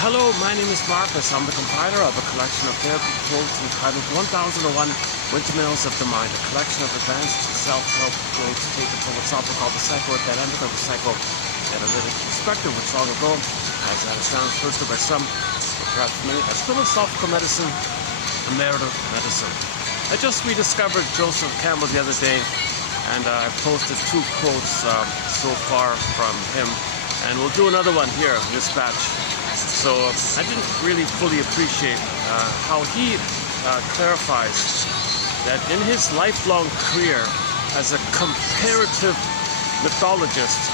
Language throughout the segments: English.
Hello, my name is Marcus. I'm the compiler of a collection of therapeutic quotes entitled 1001 Windmills of the Mind, a collection of advanced self-help quotes taken from what's often called the psychodynamic or the psychoanalytic perspective, which long ago, as I understand, was first by some, or perhaps many, as philosophical medicine and narrative medicine. I just rediscovered Joseph Campbell the other day, and I posted 2 quotes so far from him, and we'll do another one here in this batch. So I didn't really fully appreciate how he clarifies that in his lifelong career as a comparative mythologist,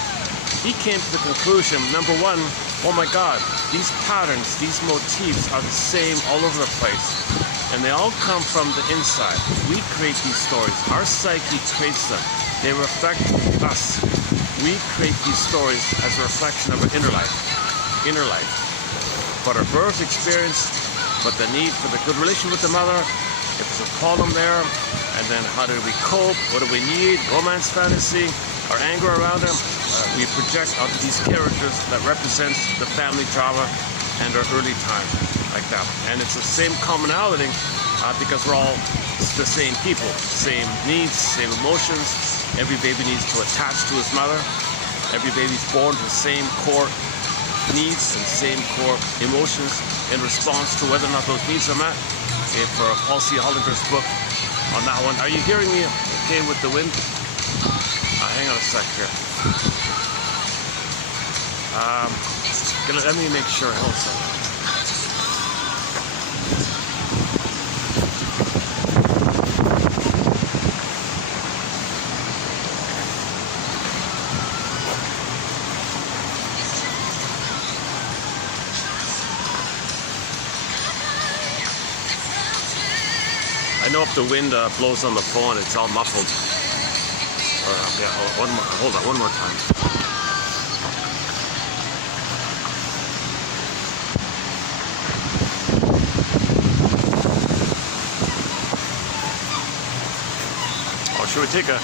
he came to the conclusion, number one, oh my God, these patterns, these motifs are the same all over the place. And they all come from the inside. We create these stories. Our psyche creates them. They reflect us. We create these stories as a reflection of our inner life. But our birth experience, but the need for the good relation with the mother, if there's a problem there, and then how do we cope, what do we need, romance fantasy, our anger around them, we project onto these characters that represents the family drama and our early time, like that. And it's the same commonality because we're all the same people, same needs, same emotions. Every baby needs to attach to his mother. Every baby's born with the same core needs and same core emotions in response to whether or not those needs are met. Okay, for Paul C. Hollinger's book on that one. Are you hearing me okay with the wind? Hang on a sec here. Let me make sure. Hold on a second. I know if the wind blows on the phone, it's all muffled. Yeah, hold on, one more time. Oh, should we take a...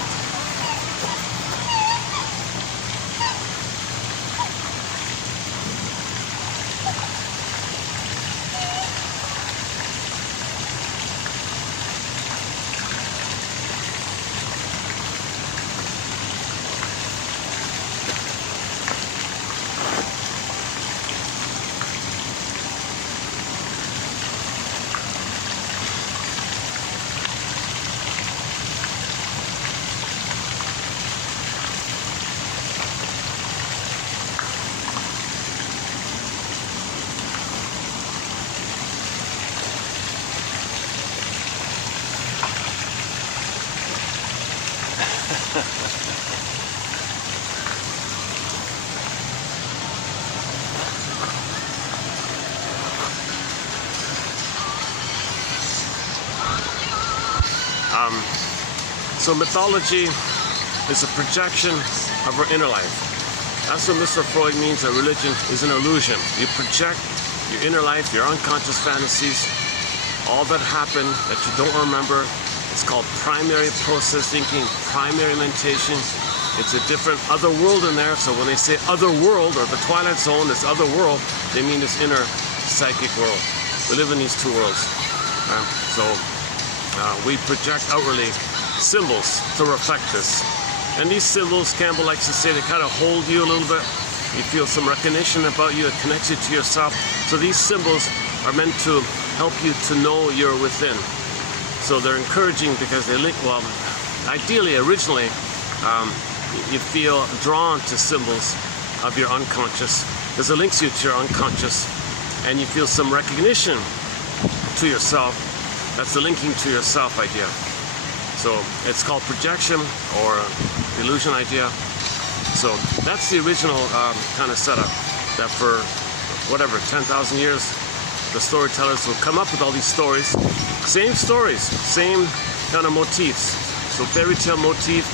So mythology is a projection of our inner life. That's what Mr. Freud means that religion is an illusion. You project your inner life, your unconscious fantasies, all that happened that you don't remember. It's called primary process thinking, primary mentation. It's a different other world in there. So when they say other world or the twilight zone, this other world, they mean this inner psychic world. We live in these 2 worlds. We project outwardly symbols to reflect this. And these symbols, Campbell likes to say, they kind of hold you a little bit. You feel some recognition about you. It connects you to yourself. So these symbols are meant to help you to know you're within. So they're encouraging because they link, well, ideally, originally, you feel drawn to symbols of your unconscious because it links you to your unconscious and you feel some recognition to yourself. That's the linking to yourself idea. So it's called projection or illusion idea. So that's the original kind of setup that for whatever, 10,000 years, the storytellers will come up with all these stories. Same stories, same kind of motifs. So fairy tale motif,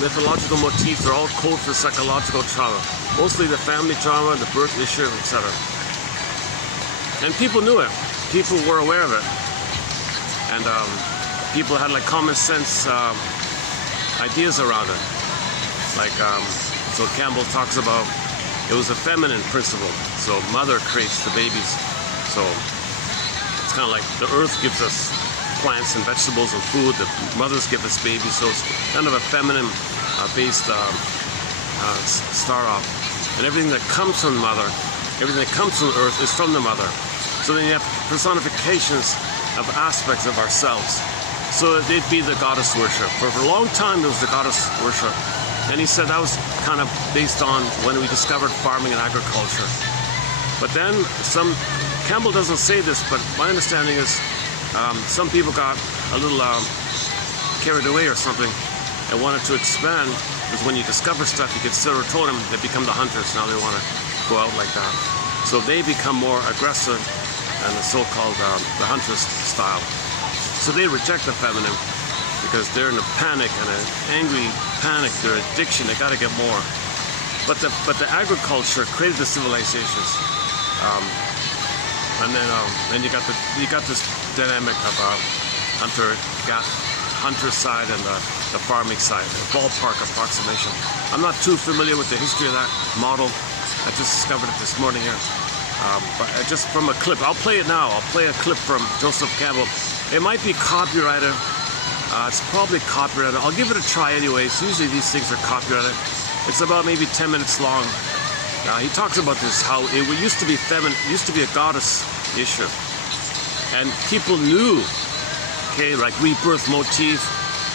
mythological motifs are all code for psychological trauma. Mostly the family trauma, the birth issue, etc. And people knew it. People were aware of it. And people had like common sense ideas around it. Like, so Campbell talks about It was a feminine principle. So mother creates the babies. So it's kind of like the earth gives us plants and vegetables and food. The mothers give us babies. So it's kind of a feminine based start off. And everything that comes from the mother, everything that comes from the earth is from the mother. So then you have personifications of aspects of ourselves. So it'd be the goddess worship. For a long time, there was the goddess worship. And he said that was kind of based on when we discovered farming and agriculture. But then Campbell doesn't say this, but my understanding is some people got a little carried away or something and wanted to expand, because when you discover stuff, you get serotonin, they become the hunters. Now they want to go out like that. So they become more aggressive and the so-called the huntress style. So they reject the feminine because they're in a panic and an angry panic, their addiction, they got to get more. But the agriculture created the civilizations, and then you got this dynamic of hunter side and the farming side, the ballpark approximation. I'm not too familiar with the history of that model. I just discovered it this morning here. But just from a clip, I'll play it now. I'll play a clip from Joseph Campbell. It might be copyrighted. It's probably copyrighted. I'll give it a try anyways. Usually these things are copyrighted. It's about maybe 10 minutes long. He talks about this, how it used to be feminine, used to be a goddess issue. And people knew, okay, like rebirth motif,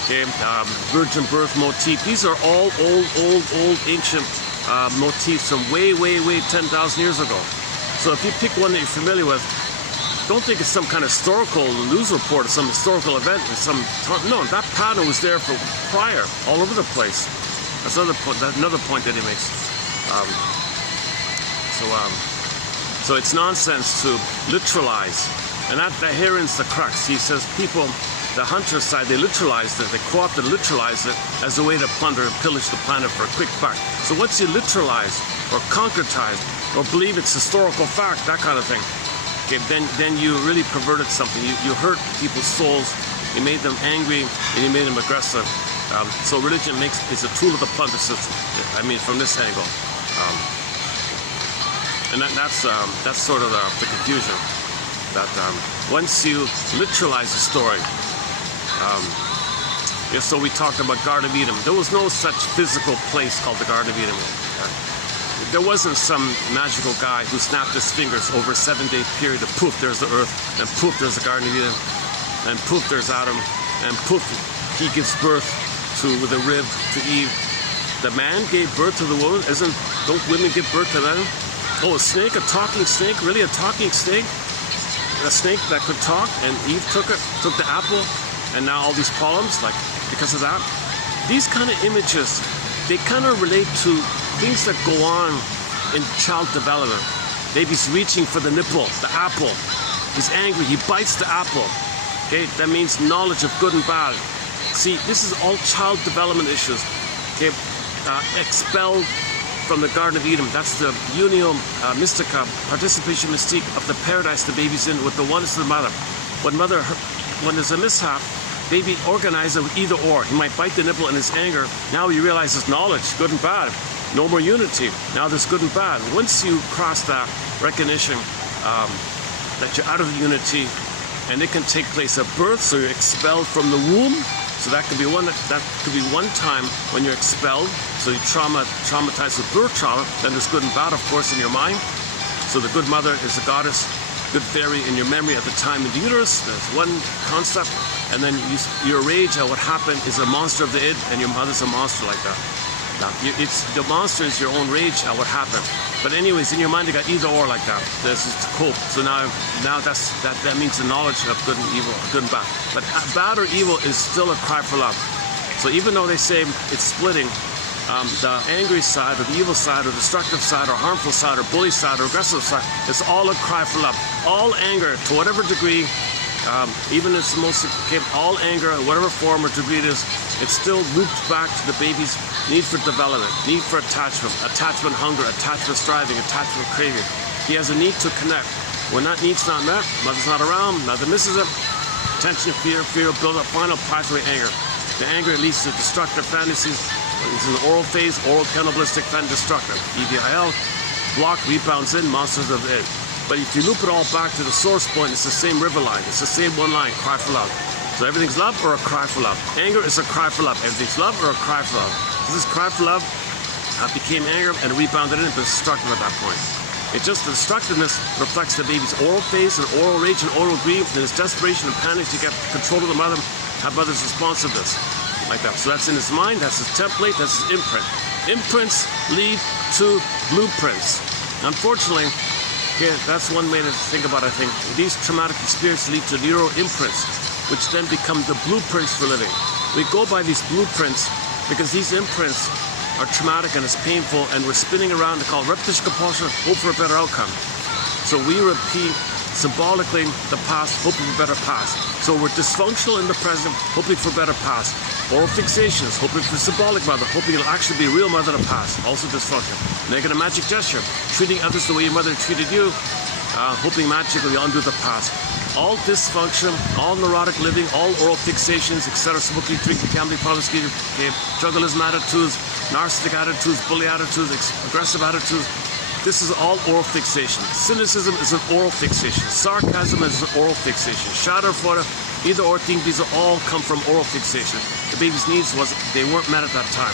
okay, virgin birth motif. These are all old ancient motifs from way 10,000 years ago. So if you pick one that you're familiar with, don't think it's some kind of historical news report or some historical event or some time. No, that pattern was there for prior, all over the place. That's another point that he makes. So it's nonsense to literalize, and that herein's the crux. He says people, the hunter side, they literalized it, they co-opted, literalized it as a way to plunder and pillage the planet for a quick buck. So once you literalize or concretize or believe it's historical fact, that kind of thing, okay, then you really perverted something. You hurt people's souls, you made them angry, and you made them aggressive. So religion is a tool of the plunder system. I mean, from this angle. And that's sort of the confusion. That once you literalize the story, so we talked about Garden of Eden. There was no such physical place called the Garden of Eden. There wasn't some magical guy who snapped his fingers over a 7-day period and poof, there's the earth, and poof, there's the Garden of Eden, and poof, there's Adam, and poof, he gives birth to the rib to Eve. The man gave birth to the woman. Don't women give birth to them? Oh, a snake, a talking snake? Really, a talking snake? A snake that could talk, and Eve took the apple, and now all these problems, like because of that. These kind of images, they kind of relate to things that go on in child development. Baby's reaching for the nipple, the apple. He's angry, he bites the apple. Okay, that means knowledge of good and bad. See, this is all child development issues. Okay, expelled from the Garden of Eden. That's the unio mystica, participation mystique of the paradise the baby's in with the oneness of the mother. When there's a mishap, baby organizes it with either or. He might bite the nipple in his anger. Now he realizes knowledge, good and bad. No more unity. Now there's good and bad. Once you cross that recognition that you're out of the unity, and it can take place at birth, so you're expelled from the womb. So that could be one time when you're expelled. So you're traumatized with birth trauma. Then there's good and bad, of course, in your mind. So the good mother is the goddess, good fairy in your memory at the time in the uterus. That's one concept. And then your rage at what happened is a monster of the id, and your mother's a monster like that. Now, the monster is your own rage at what happened. But anyways, in your mind, you got either or like that. This is to cope. So now that means the knowledge of good and evil, good and bad. But bad or evil is still a cry for love. So even though they say it's splitting, the angry side or the evil side or destructive side or harmful side or bully side or aggressive side, it's all a cry for love. All anger, to whatever degree, even if it's most, all anger, in whatever form or degree it is, it's still looped back to the baby's need for development, need for attachment hunger, attachment striving, attachment craving. He has a need to connect. When that need's not met, mother's not around, mother misses it, tension, fear build up, final pathway anger. The anger leads to destructive fantasies. It's in the oral phase, oral cannibalistic, fan destructive. EVIL, blocked, rebounds in, monsters of it. But if you loop it all back to the source point, it's the same river line. It's the same one line, cry for love. So everything's love or a cry for love. Anger is a cry for love. Everything's love or a cry for love. This is cry for love became anger and rebounded in, but destructive at that point. It just, the destructiveness reflects the baby's oral phase and oral rage and oral grief and his desperation and panic to get control of the mother, have mother's responsiveness. Like that. So that's in his mind, that's his template, that's his imprint. Imprints lead to blueprints. Unfortunately, okay, that's one way to think about it, I think. These traumatic experiences lead to neural imprints, which then become the blueprints for living. We go by these blueprints because these imprints are traumatic and it's painful, and we're spinning around to call repetition compulsion, hope for a better outcome. So we repeat symbolically the past, hoping for better past. So we're dysfunctional in the present, hoping for better past. Oral fixations, hoping for symbolic mother, hoping it'll actually be a real mother in the past, also dysfunction. Negative magic gesture, treating others the way your mother treated you, hoping magically you'll undo the past. All dysfunction, all neurotic living, all oral fixations, etc. Smoking, drinking, gambling, promiscuity, jugglerism attitudes, narcissistic attitudes, bully attitudes, aggressive attitudes. This is all oral fixation. Cynicism is an oral fixation. Sarcasm is an oral fixation. Schadenfreude, either or thing, these are all come from oral fixation. The baby's needs they weren't met at that time.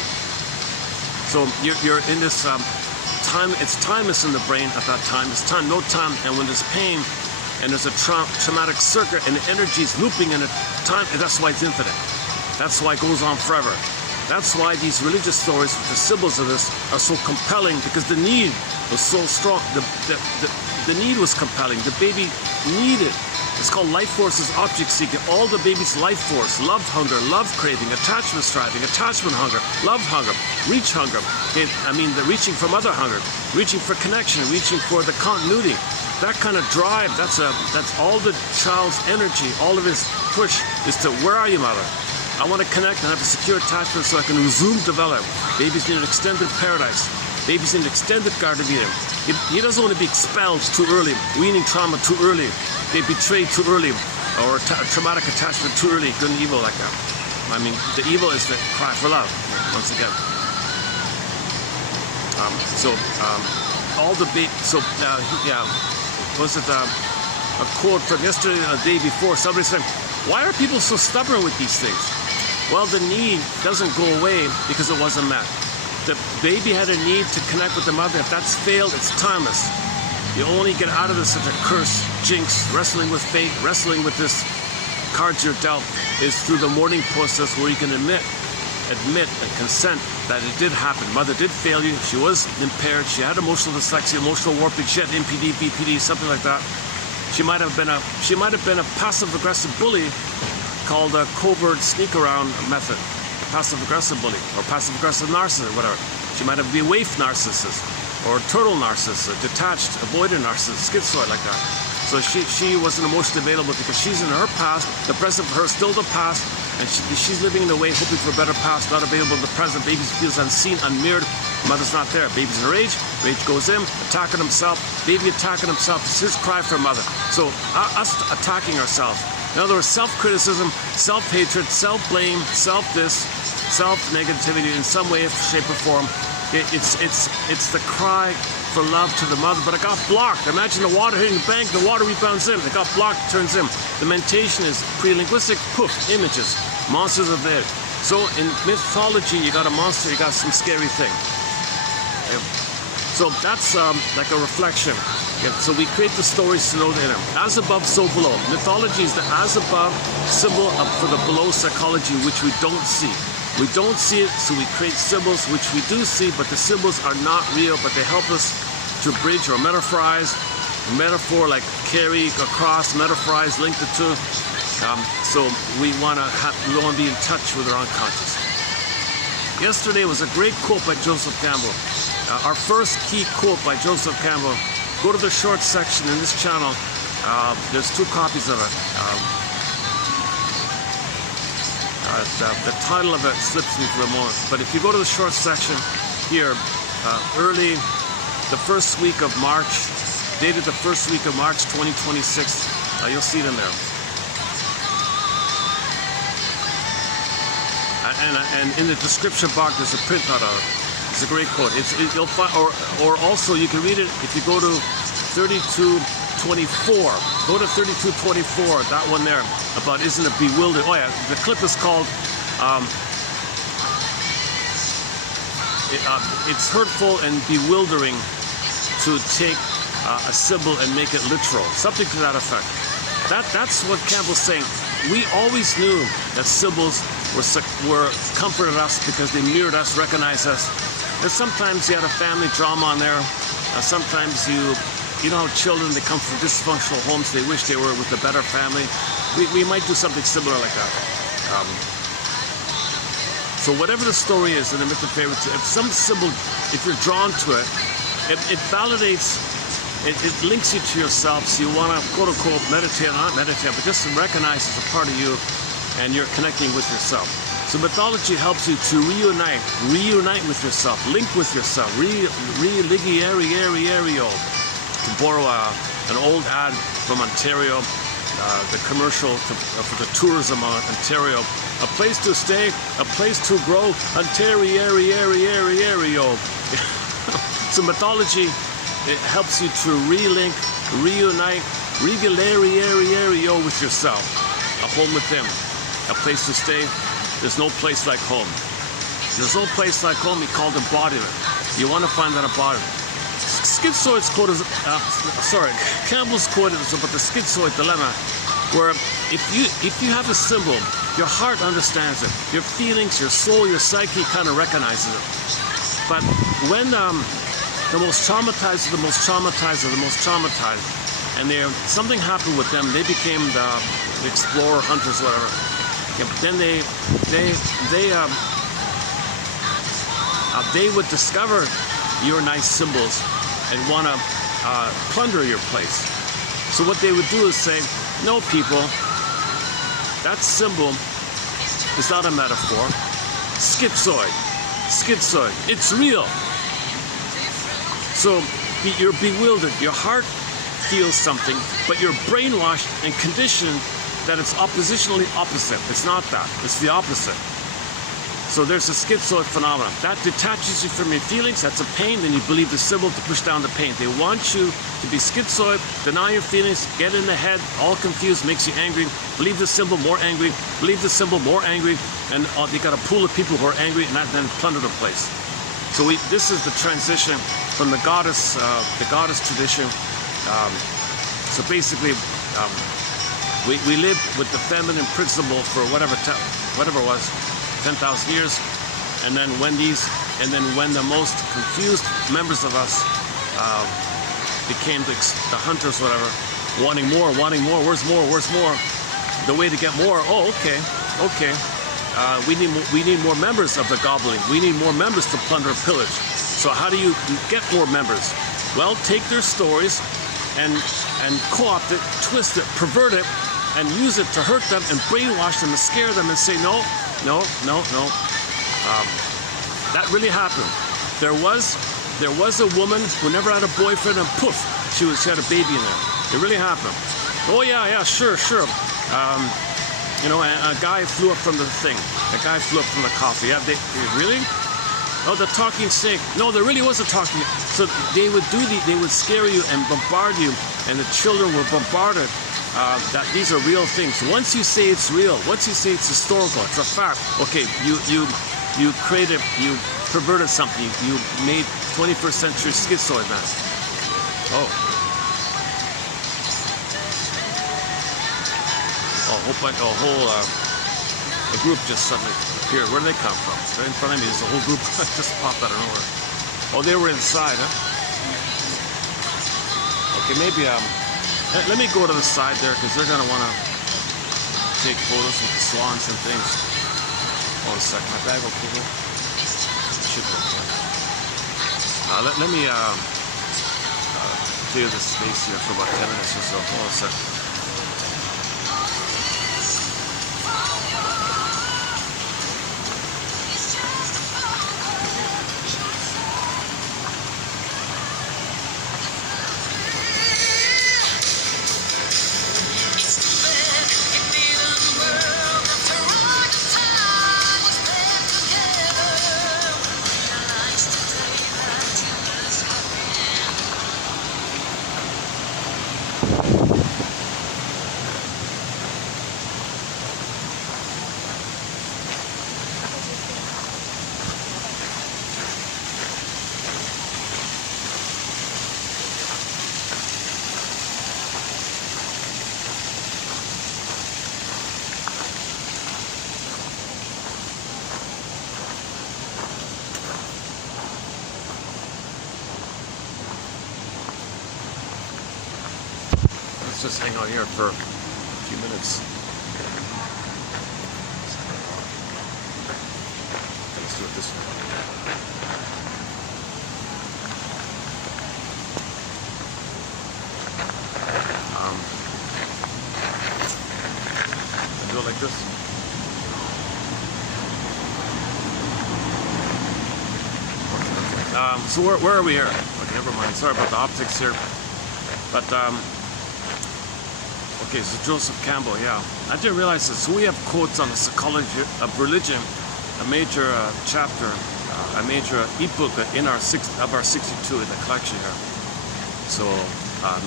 So you're in this time. It's timeless in the brain at that time. It's time, no time, and when there's pain and there's a traumatic circuit and the energy is looping in it, time. That's why it's infinite. That's why it goes on forever. That's why these religious stories, the symbols of this, are so compelling, because the need was so strong. The need was compelling. The baby needed. It's called life force is object seeking. All the baby's life force, love hunger, love craving, attachment striving, attachment hunger, love hunger, reach hunger. The reaching from other hunger, reaching for connection, reaching for the continuity. That kind of drive, that's all the child's energy, all of his push is to, where are you, mother? I want to connect and have a secure attachment so I can resume develop. Babies need an extended paradise. Babies need an extended garden of Eden. He doesn't want to be expelled too early, weaning trauma too early, they betrayed too early, or traumatic attachment too early, good and evil like that. The evil is the cry for love, once again. Was it a quote from yesterday or the day before? Somebody said, why are people so stubborn with these things? Well, the need doesn't go away because it wasn't met. The baby had a need to connect with the mother. If that's failed, it's timeless. You only get out of this such a curse, jinx, wrestling with fate, wrestling with this cards you're dealt, is through the mourning process where you can admit and consent that it did happen. Mother did fail you. She was impaired. She had emotional dyslexia, emotional warping. She had NPD, BPD, something like that. She might have been a passive-aggressive bully, called a covert sneak-around method, passive-aggressive bully, or passive-aggressive narcissist, or whatever. She might have been a waif narcissist, or a turtle narcissist, a detached, avoidant narcissist, schizoid like that. So she wasn't emotionally available because she's in her past. The present for her is still the past, and she's living in a way, hoping for a better past, not available in the present. Baby feels unseen, unmirrored. Mother's not there. Baby's in rage. Rage goes in, attacking himself. Baby attacking himself. It's his cry for mother. So us attacking ourselves. In other words, self-criticism, self-hatred, self-blame, self-this, self-negativity in some way, shape, or form. It's the cry for love to the mother, but it got blocked. Imagine the water hitting the bank, the water rebounds in. It got blocked, turns in. The mentation is pre-linguistic, poof, images, monsters of the. So in mythology, you got a monster, you got some scary thing. So that's like a reflection. So we create the stories to know the inner. As above, so below. Mythology is the as above symbol for the below psychology, which we don't see. We don't see it, so we create symbols, which we do see, but the symbols are not real, but they help us to bridge or metaphorize. Metaphor like carry, across, metaphorize, link the two. So we want to be in touch with our unconscious. Yesterday was a great quote by Joseph Campbell. Our first key quote by Joseph Campbell. Go to the short section in this channel. There's 2 copies of it. The title of it slips me for a moment, but if you go to the short section here, early the first week of March, dated the first week of March 2026, you'll see it in there. And in the description box, there's a printout of it. It's a great quote. You'll find, or also you can read it if you go to 32:24. Go to 32:24. That one there about isn't it bewildered? Oh yeah, the clip is called. It's hurtful and bewildering to take a symbol and make it literal. Something to that effect. That's what Campbell's saying. We always knew that symbols were comforted us because they mirrored us, recognized us. And sometimes you had a family drama on there. Sometimes you know how children, they come from dysfunctional homes, they wish they were with a better family. We might do something similar like that. So whatever the story is in the myth of favorites, if some symbol, if you're drawn to it, it validates, it links you to yourself, so you want to quote unquote meditate, not meditate, but just recognize it's a part of you and you're connecting with yourself. So mythology helps you to reunite with yourself, link with yourself, re-ligieri-eri-erio, to borrow an old ad from Ontario, the commercial for the tourism of Ontario. A place to stay, a place to grow, Ontario. So mythology, it helps you to relink, reunite, regalari-eri-erio with yourself. A home within, a place to stay. There's no place like home. There's no place like home. He called embodiment. You want to find that embodiment. Schizoid's quote is, Campbell's quote is about the schizoid dilemma, where if you have a symbol, your heart understands it. Your feelings, your soul, your psyche kind of recognizes it. But when the most traumatized of the most traumatized of the most traumatized, and something happened with them, they became the explorer, hunters, whatever. Yeah, but then they would discover your nice symbols and want to plunder your place. So what they would do is say, no, people, that symbol is not a metaphor. Schizoid, it's real. So you're bewildered, your heart feels something, but you're brainwashed and conditioned that it's oppositionally opposite. It's not that, it's the opposite. So there's a schizoid phenomenon. That detaches you from your feelings, that's a pain, then you believe the symbol to push down the pain. They want you to be schizoid, deny your feelings, get in the head, all confused, makes you angry, believe the symbol, more angry, believe the symbol, more angry, and they got a pool of people who are angry and then plunder the place. So this is the transition from the goddess tradition. So basically, we lived with the feminine principle for whatever it was, 10,000 years, and then when the most confused members of us became the hunters, whatever, wanting more, where's more? The way to get more, okay. We need more members of the gobbling. We need more members to plunder and pillage. So how do you get more members? Well, take their stories and co-opt it, twist it, pervert it, and use it to hurt them and brainwash them and scare them and say, no. That really happened. There was a woman who never had a boyfriend, and poof, she had a baby in there. It really happened. Oh yeah, sure. You know, a guy flew up from the thing. A guy flew up from the coffee. Yeah, really? Oh, the talking snake. No, there really was a talking. So they would scare you and bombard you, and the children were bombarded that these are real things. Once you say it's real, once you say it's historical, it's a fact. Okay, you perverted something. You made 21st century schizoid man. Oh, a group just suddenly appeared. Where did they come from? Right in front of me, there's a whole group just popped out of nowhere. Oh, they were inside, huh? Okay, maybe let me go to the side there because they're gonna want to take photos with the swans and things. Hold a second, my bag will pull it. Should be okay. Let me clear the space here for about 10 minutes or so. Hold on a second. Let's just hang out here for a few minutes. Let's do it this way. Do it like this. Okay. So where are we here? Okay, never mind. Sorry about the optics here. But okay, so Joseph Campbell, yeah. I didn't realize this. So we have quotes on the psychology of religion, a major chapter, a major ebook in our 62 in the collection here. So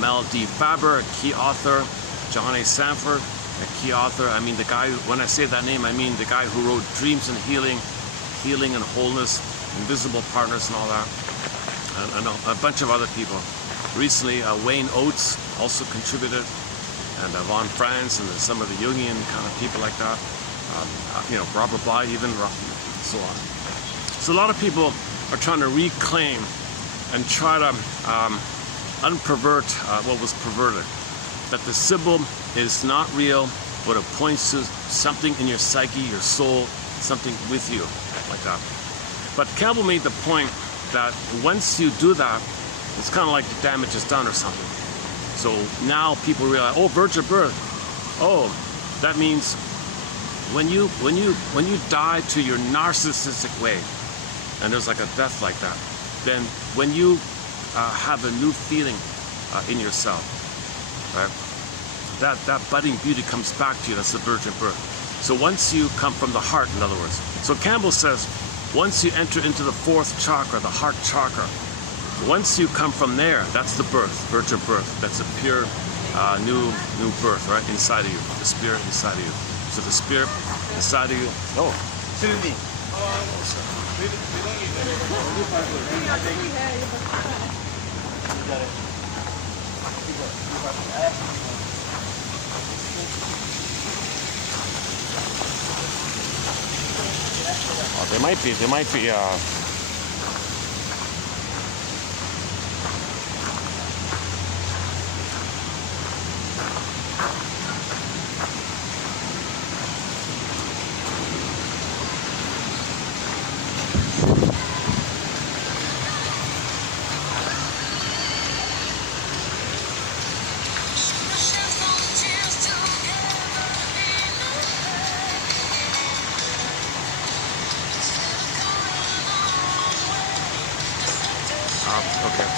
Mel D. Faber, a key author, John A. Sanford, a key author. I mean the guy, when I say that name, I mean the guy who wrote Dreams and Healing, Healing and Wholeness, Invisible Partners and all that, and a bunch of other people. Recently, Wayne Oates also contributed, and Von Franz, and some of the Jungian kind of people like that. You know, Robert Bly even, so on. So a lot of people are trying to reclaim and try to unpervert what was perverted. That the symbol is not real, but it points to something in your psyche, your soul, something with you, like that. But Campbell made the point that once you do that, it's kind of like the damage is done or something. So now people realize, oh, virgin birth. Oh, that means when you die to your narcissistic way, and there's like a death like that, then when you have a new feeling in yourself, right? That budding beauty comes back to you. That's the virgin birth. So once you come from the heart, in other words. So Campbell says, once you enter into the fourth chakra, the heart chakra, once you come from there, that's the birth, virgin birth. That's a pure new birth, right, inside of you, the spirit inside of you. So the spirit inside of you. Oh. Oh, they might be. Okay.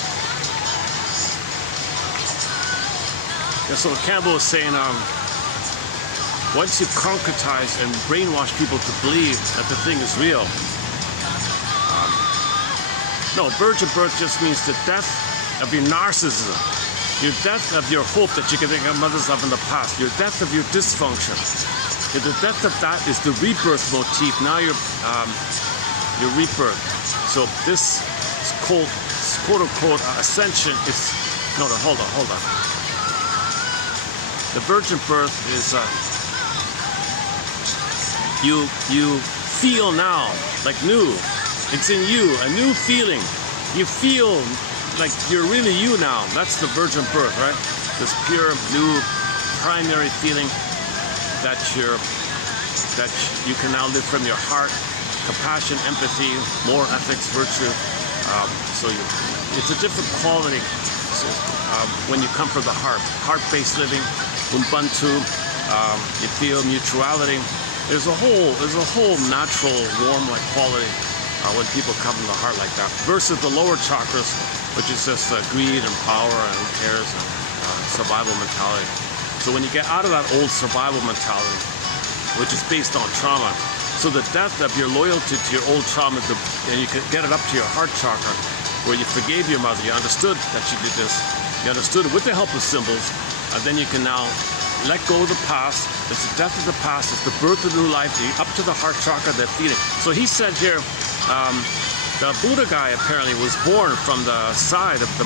Yeah, so Campbell was saying, once you concretize and brainwash people to believe that the thing is real, no, virgin birth just means the death of your narcissism, your death of your hope that you can think of mothers of in the past, your death of your dysfunction. And the death of that is the rebirth motif. Now you're rebirth. So this is called, quote-unquote, ascension is, no, hold on. The virgin birth is, you feel now, like new. It's in you, a new feeling. You feel like you're really you now. That's the virgin birth, right? This pure, new, primary feeling that you can now live from your heart. Compassion, empathy, more ethics, virtue. So it's a different quality when you come from the heart. Heart-based living, Ubuntu. You feel mutuality. There's a whole natural, warm-like quality when people come from the heart like that. Versus the lower chakras, which is just greed and power and who cares and survival mentality. So when you get out of that old survival mentality, which is based on trauma, so the death of your loyalty to your old trauma, and you can get it up to your heart chakra, where you forgave your mother, you understood that she did this, you understood it with the help of symbols, and then you can now let go of the past. It's the death of the past, it's the birth of new life, up to the heart chakra, that feeling. So he said here, the Buddha guy apparently was born from the side of the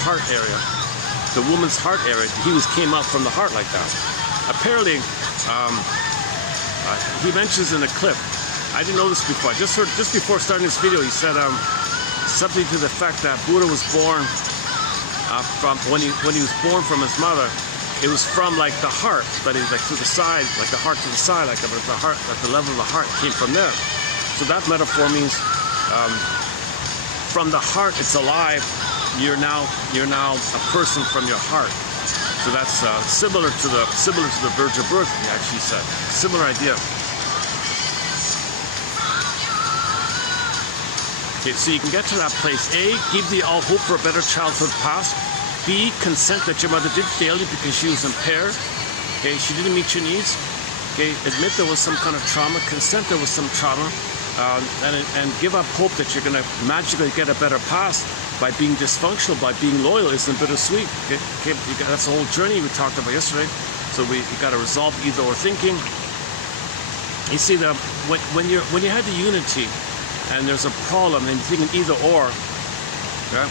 heart area, the woman's heart area. He came out from the heart like that. Apparently, he mentions in a clip, I didn't know this before, I just heard, just before starting this video, he said something to the effect that Buddha was born from when he was born from his mother. It was from like the heart, but it's like to the side, like the heart to the side, like the heart at the level of the heart came from there. So that metaphor means from the heart, it's alive. You're now a person from your heart. So that's similar to the virgin birth. He actually said similar idea. Okay, so you can get to that place. A, give thee all hope for a better childhood past. B, consent that your mother did fail you because she was impaired. Okay, she didn't meet your needs. Okay, admit there was some kind of trauma. Consent there was some trauma. And give up hope that you're going to magically get a better past by being dysfunctional, by being loyal. Isn't bittersweet. Okay, that's the whole journey we talked about yesterday. So you got to resolve either or thinking. You see that when you have the unity and there's a problem and you're thinking either or, okay,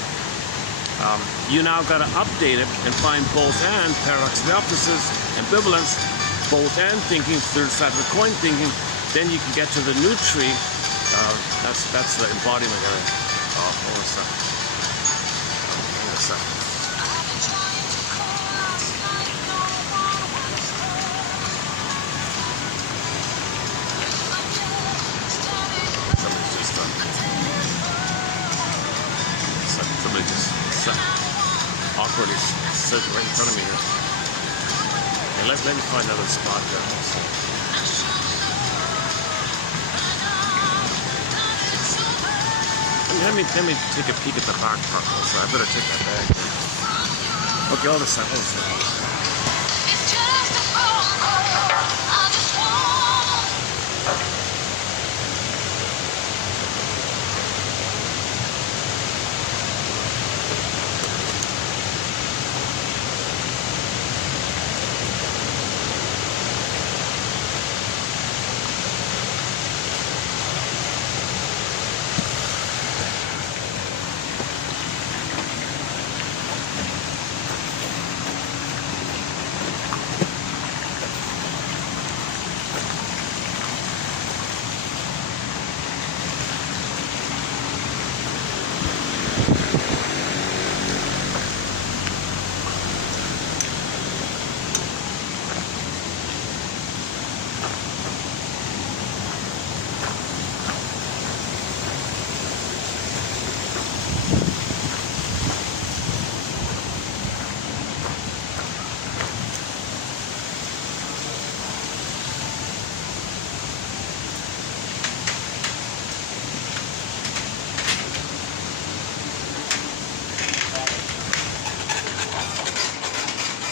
you now got to update it and find both and, paradox of the opposites, ambivalence, both and thinking, third side of the coin thinking. Then you can get to the new tree. That's the embodiment area. Hold on a second. Hold on a second. Somebody's just done. Somebody just awkwardly said right in front of me here. And let me find another spot there also. Let me take a peek at the back part also. I better take that bag. Okay, all this time.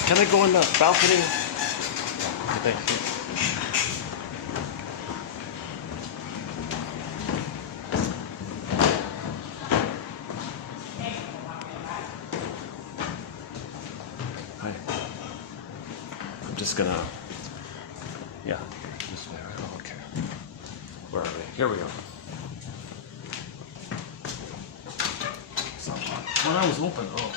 Can I go in the balcony? Thank you. Hi. I'm just gonna, yeah, this way. Oh, okay. Where are we? Here we go. It's not hot. When I was open, oh.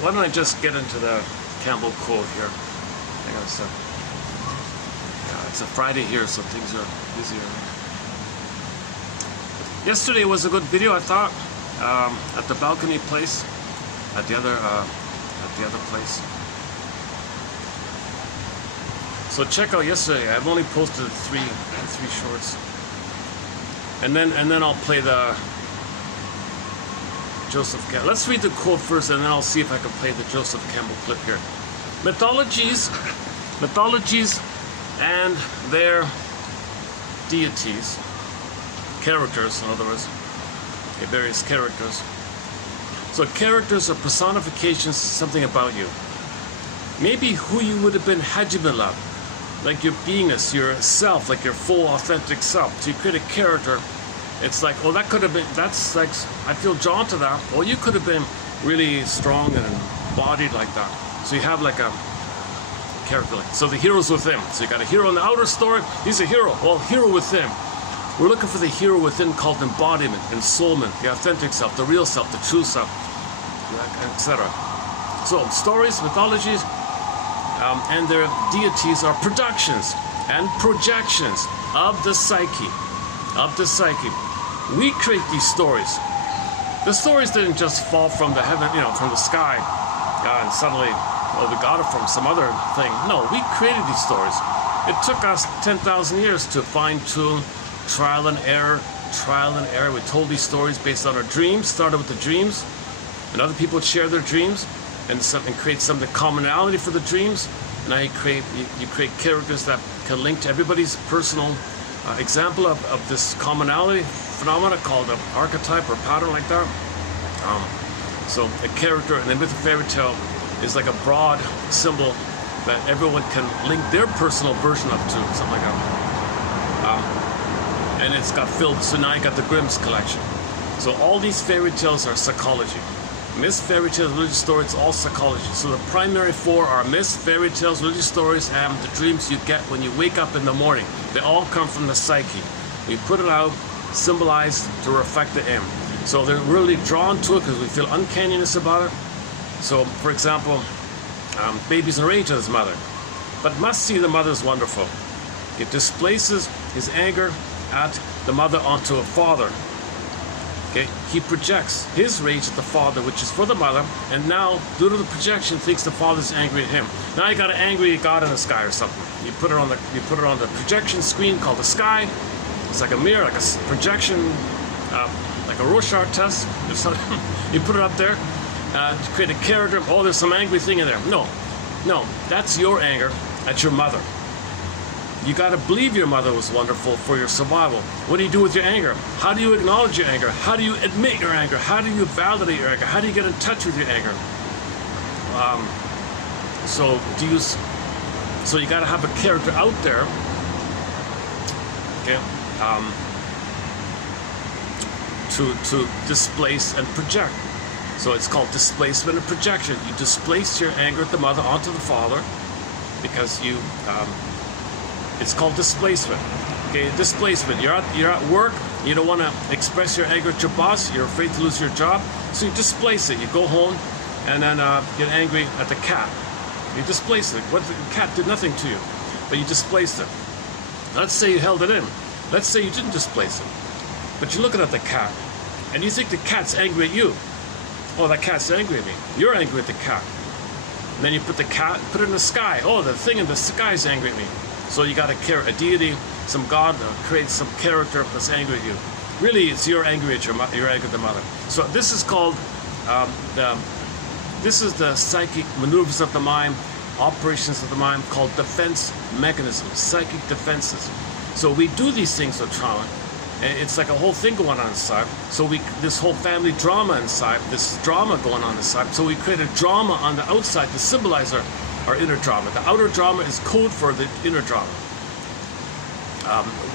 Why don't I just get into the Campbell quote here? Hang on a sec. Yeah, it's a Friday here, so things are busier. Yesterday was a good video, I thought, at the balcony place, at the other place. So check out yesterday. I've only posted three shorts, and then I'll play the Joseph Campbell. Let's read the quote first, and then I'll see if I can play the Joseph Campbell clip here. Mythologies and their deities, characters, in other words, various characters. So characters are personifications of something about you. Maybe who you would have been had you been loved, like your beingness, your self, like your full, authentic self. So you create a character. It's like, oh, that could have been, that's like, I feel drawn to that. Or you could have been really strong and embodied like that. So you have like a character. So the hero's within. So you got a hero in the outer story. He's a hero. Well, hero within. We're looking for the hero within, called embodiment, ensoulment, the authentic self, the real self, the true self, etc. So stories, mythologies, and their deities are productions and projections of the psyche. Of the psyche. We create these stories. The stories didn't just fall from the heaven, from the sky, and suddenly, we got it from some other thing. No, we created these stories. It took us 10,000 years to fine-tune, trial and error. We told these stories based on our dreams. Started with the dreams, and other people would share their dreams, and create some of the commonality for the dreams. And now you create characters that can link to everybody's personal example of this commonality phenomena called an archetype or pattern like that. So a character in the myth of fairy tale is like a broad symbol that everyone can link their personal version of to, something like that. And it's got filled, so now you got the Grimm's collection. So all these fairy tales are psychology. Myths, fairy tales, religious stories, it's all psychology. So the primary four are myths, fairy tales, religious stories, and the dreams you get when you wake up in the morning. They all come from the psyche. We put it out, symbolized to reflect it in. So they're really drawn to it because we feel uncanniness about it. So, for example, baby's enraged at his mother, but must see the mother as wonderful. It displaces his anger at the mother onto a father. Okay, he projects his rage at the father, which is for the mother, and now, due to the projection, thinks the father's angry at him. Now you got an angry God in the sky or something. You put it on the projection screen called the sky. It's like a mirror, like a projection, like a Rorschach test. You put it up there to create a character. Oh, there's some angry thing in there. No, that's your anger at your mother. You got to believe your mother was wonderful for your survival. What do you do with your anger? How do you acknowledge your anger? How do you admit your anger? How do you validate your anger? How do you get in touch with your anger? So you got to have a character out there, okay, to displace and project. So it's called displacement and projection. You displace your anger at the mother onto the father because you. It's called displacement. Okay, displacement. You're at work. You don't want to express your anger at your boss. You're afraid to lose your job, so you displace it. You go home, and then get angry at the cat. You displace it. What, the cat did nothing to you, but you displaced it. Let's say you held it in. Let's say you didn't displace it, but you're looking at the cat, and you think the cat's angry at you. Oh, that cat's angry at me. You're angry at the cat. And then you put it in the sky. Oh, the thing in the sky is angry at me. So you got a deity, some god creates some character that's angry at you. Really, it's you're angry at you're angry at the mother. So this is called this is the psychic maneuvers of the mind, operations of the mind, called defense mechanisms, psychic defenses. So we do these things with trauma. It's like a whole thing going on inside. So this whole family drama inside, this drama going on inside. So we create a drama on the outside to symbolize our inner drama. The outer drama is code for the inner drama.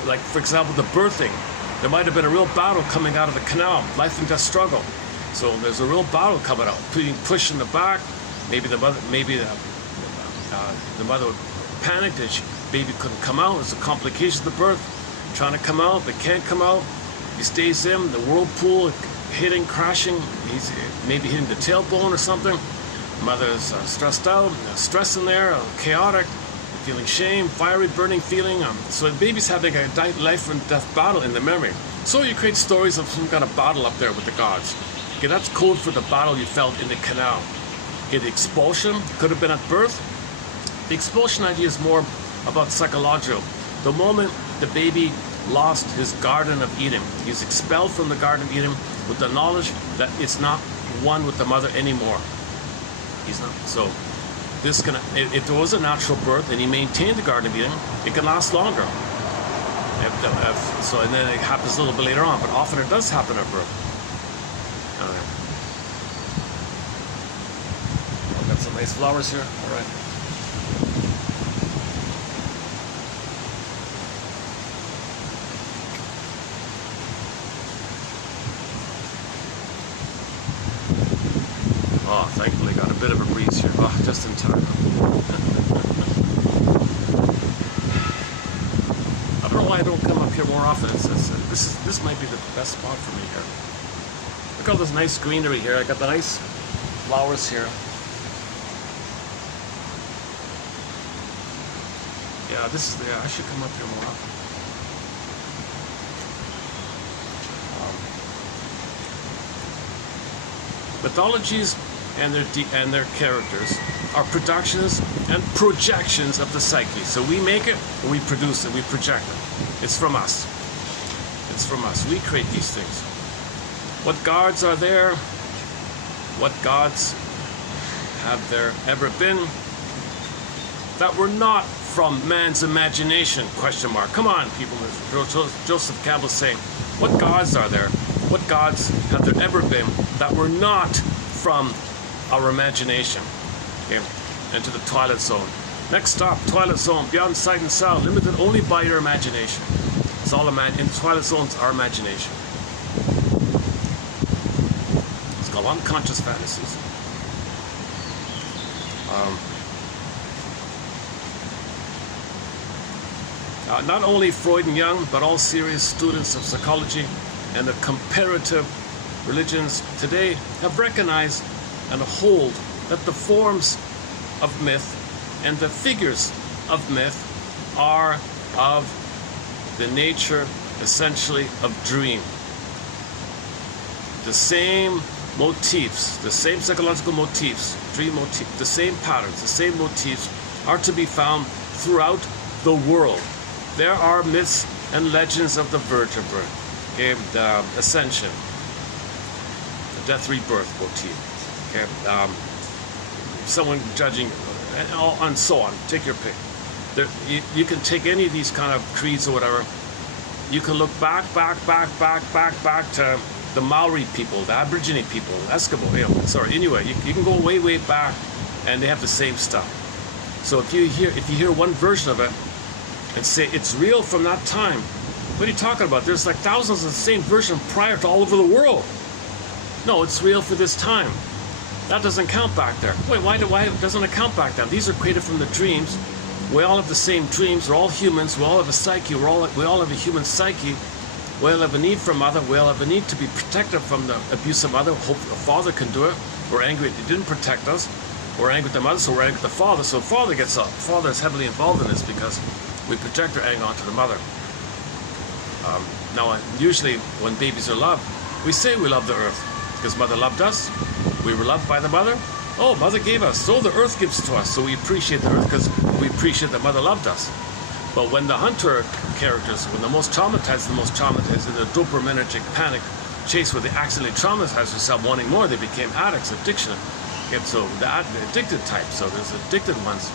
Like, for example, the birthing. There might have been a real battle coming out of the canal, life and death struggle. So there's a real battle coming out, being pushed in the back. Maybe the mother would panic that baby couldn't come out. It's a complication of the birth. Trying to come out, but can't come out. He stays in the whirlpool, hitting, crashing. He's maybe hitting the tailbone or something. Mother's stressed out, stress in there, chaotic, feeling shame, fiery, burning feeling. So the baby's having a life and death battle in the memory. So you create stories of some kind of battle up there with the gods. Okay, that's code for the battle you felt in the canal. Okay, the expulsion could have been at birth. The expulsion idea is more about psychological. The moment the baby lost his Garden of Eden, he's expelled from the Garden of Eden with the knowledge that it's not one with the mother anymore. He's not. So this can, if there was a natural birth and he maintained the Garden of Eden, it can last longer. So, and then it happens a little bit later on, but often it does happen at birth. I've got some nice flowers here. All right. just in time. I don't know why I don't come up here more often. This might be the best spot for me here. Look at all this nice greenery here. I got the nice flowers here. Yeah, I should come up here more often. Mythologies and their characters are productions and projections of the psyche. So we make it, and we produce it, we project it. It's from us. It's from us. We create these things. What gods are there? What gods have there ever been that were not from man's imagination? Question mark. Come on, people. Joseph Campbell saying, what gods are there? What gods have there ever been that were not from our imagination? Okay, into the twilight zone. Next stop, twilight zone, beyond sight and sound, limited only by your imagination. It's all in the twilight zone's our imagination. It's called unconscious fantasies. Not only Freud and Jung, but all serious students of psychology and the comparative religions today have recognized and hold that the forms of myth and the figures of myth are of the nature, essentially, of dream. The same motifs, the same psychological motifs, dream motifs, the same patterns, the same motifs are to be found throughout the world. There are myths and legends of the virgin birth, okay, the ascension, the death rebirth motif, okay, someone judging, and so on. Take your pick. You can take any of these kind of creeds or whatever. You can look back to the Maori people, the Aborigine people, Eskimo, Inuit. You can go way back, and they have the same stuff. So if you hear one version of it and say it's real from that time, what are you talking about? There's like thousands of the same version prior to all over the world. No, it's real for this time. That doesn't count back there. Wait, why doesn't it count back then? These are created from the dreams. We all have the same dreams. We're all humans. We all have a psyche. We all have a human psyche. We all have a need for mother. We all have a need to be protected from the abuse of mother. Hope a father can do it. We're angry that he didn't protect us. We're angry with the mother, so we're angry with the father. So the father gets up. The father is heavily involved in this because we project our anger onto the mother. Now, usually when babies are loved, we say we love the earth because mother loved us. We were loved by the mother. Oh, mother gave us, so the earth gives to us. So we appreciate the earth because we appreciate that mother loved us. But when the hunter characters, when the most traumatized in the dopaminergic panic chase where they accidentally traumatized themselves wanting more, they became addicts, addiction. Okay, so the addicted type, so there's addicted ones.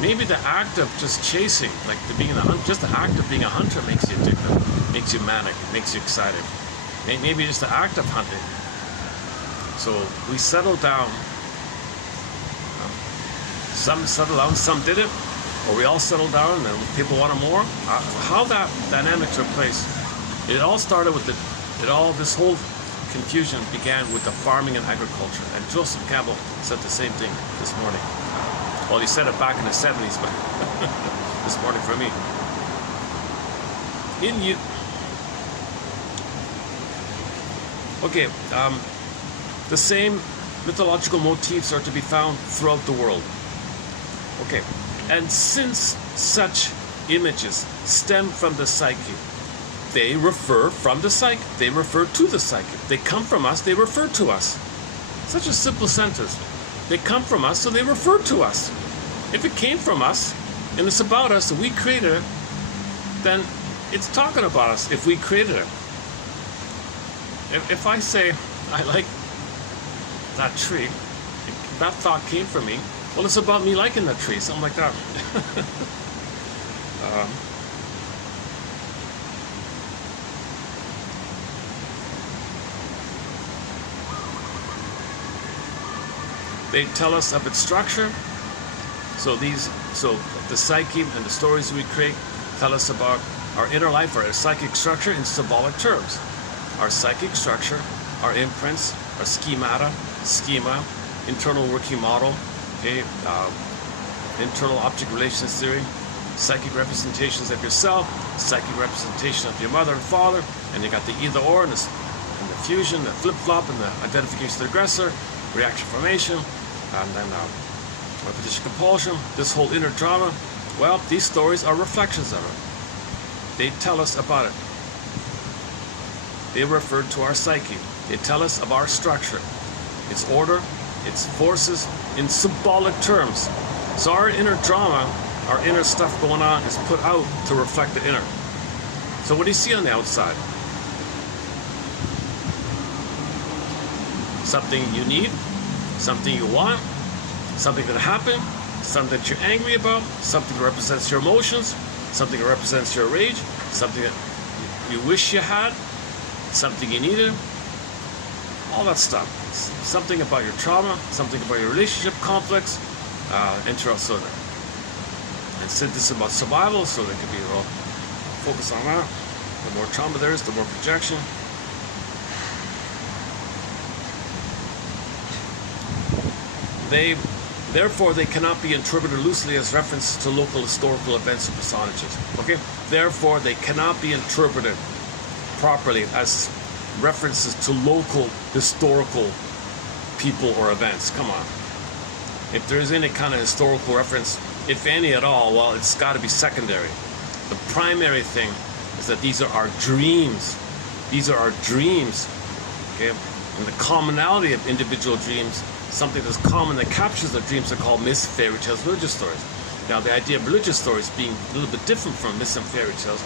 Maybe the act of just chasing, like being a hunter, just the act of being a hunter makes you addicted, makes you manic, makes you excited. Maybe just the act of hunting. So we settle down. Some settled down, some didn't, or we all settled down, and people wanted more. How that dynamic took place, it all started with this whole confusion began with the farming and agriculture. And Joseph Campbell said the same thing this morning. Well, he said it back in the 70s, but this morning for me. The same mythological motifs are to be found throughout the world. Okay, and since such images stem from the psyche, they refer from the psyche. They refer to the psyche. They come from us. They refer to us. Such a simple sentence. They come from us, so they refer to us. If it came from us, and it's about us, and we created it, then it's talking about us if we created it. If I say, I like that tree, if that thought came from me, well, it's about me liking that tree, something like that. They tell us of its structure. So the psyche and the stories we create tell us about our inner life, our psychic structure in symbolic terms. Our psychic structure, our imprints, our schema, internal working model, okay, internal object relations theory, psychic representations of yourself, psychic representation of your mother and father, and you got the either or and the fusion, the flip-flop, and the identification of the aggressor, reaction formation, and then repetition compulsion, this whole inner drama. Well, these stories are reflections of it. They tell us about it. They refer to our psyche. They tell us of our structure, its order, its forces in symbolic terms. So our inner drama, our inner stuff going on is put out to reflect the inner. So what do you see on the outside? Something you need, something you want, something that happened, something that you're angry about, something that represents your emotions, something that represents your rage, something that you wish you had, something you needed, all that stuff. Something about your trauma, something about your relationship conflicts, so and since this is about survival, so there could be a real focus on that. The more trauma there is, the more projection. Therefore, they cannot be interpreted loosely as reference to local historical events or personages. Okay? Therefore, they cannot be interpreted properly as references to local historical people or events. Come on. If there's any kind of historical reference, if any at all, well, it's got to be secondary. The primary thing is that these are our dreams. These are our dreams. Okay? And the commonality of individual dreams, something that's common that captures the dreams, are called myths, fairy tales, religious stories. Now, the idea of religious stories being a little bit different from myths and fairy tales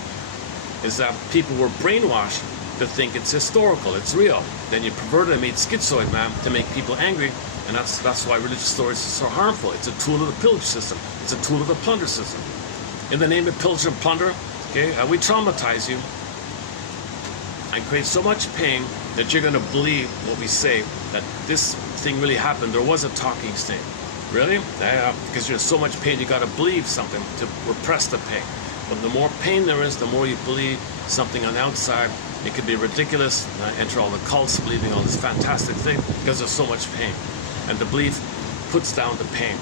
is that people were brainwashed to think it's historical, it's real. Then you perverted and made schizoid, man, to make people angry, and that's why religious stories are so harmful. It's a tool of the pillage system. It's a tool of the plunder system. In the name of pillage and plunder, okay, we traumatize you and create so much pain that you're going to believe what we say, that this thing really happened. There was a talking snake. Really? Yeah, because you're in so much pain, you got to believe something to repress the pain. But the more pain there is, the more you believe something on the outside. It could be ridiculous. Enter all the cults believing all this fantastic thing because there's so much pain. And the belief puts down the pain,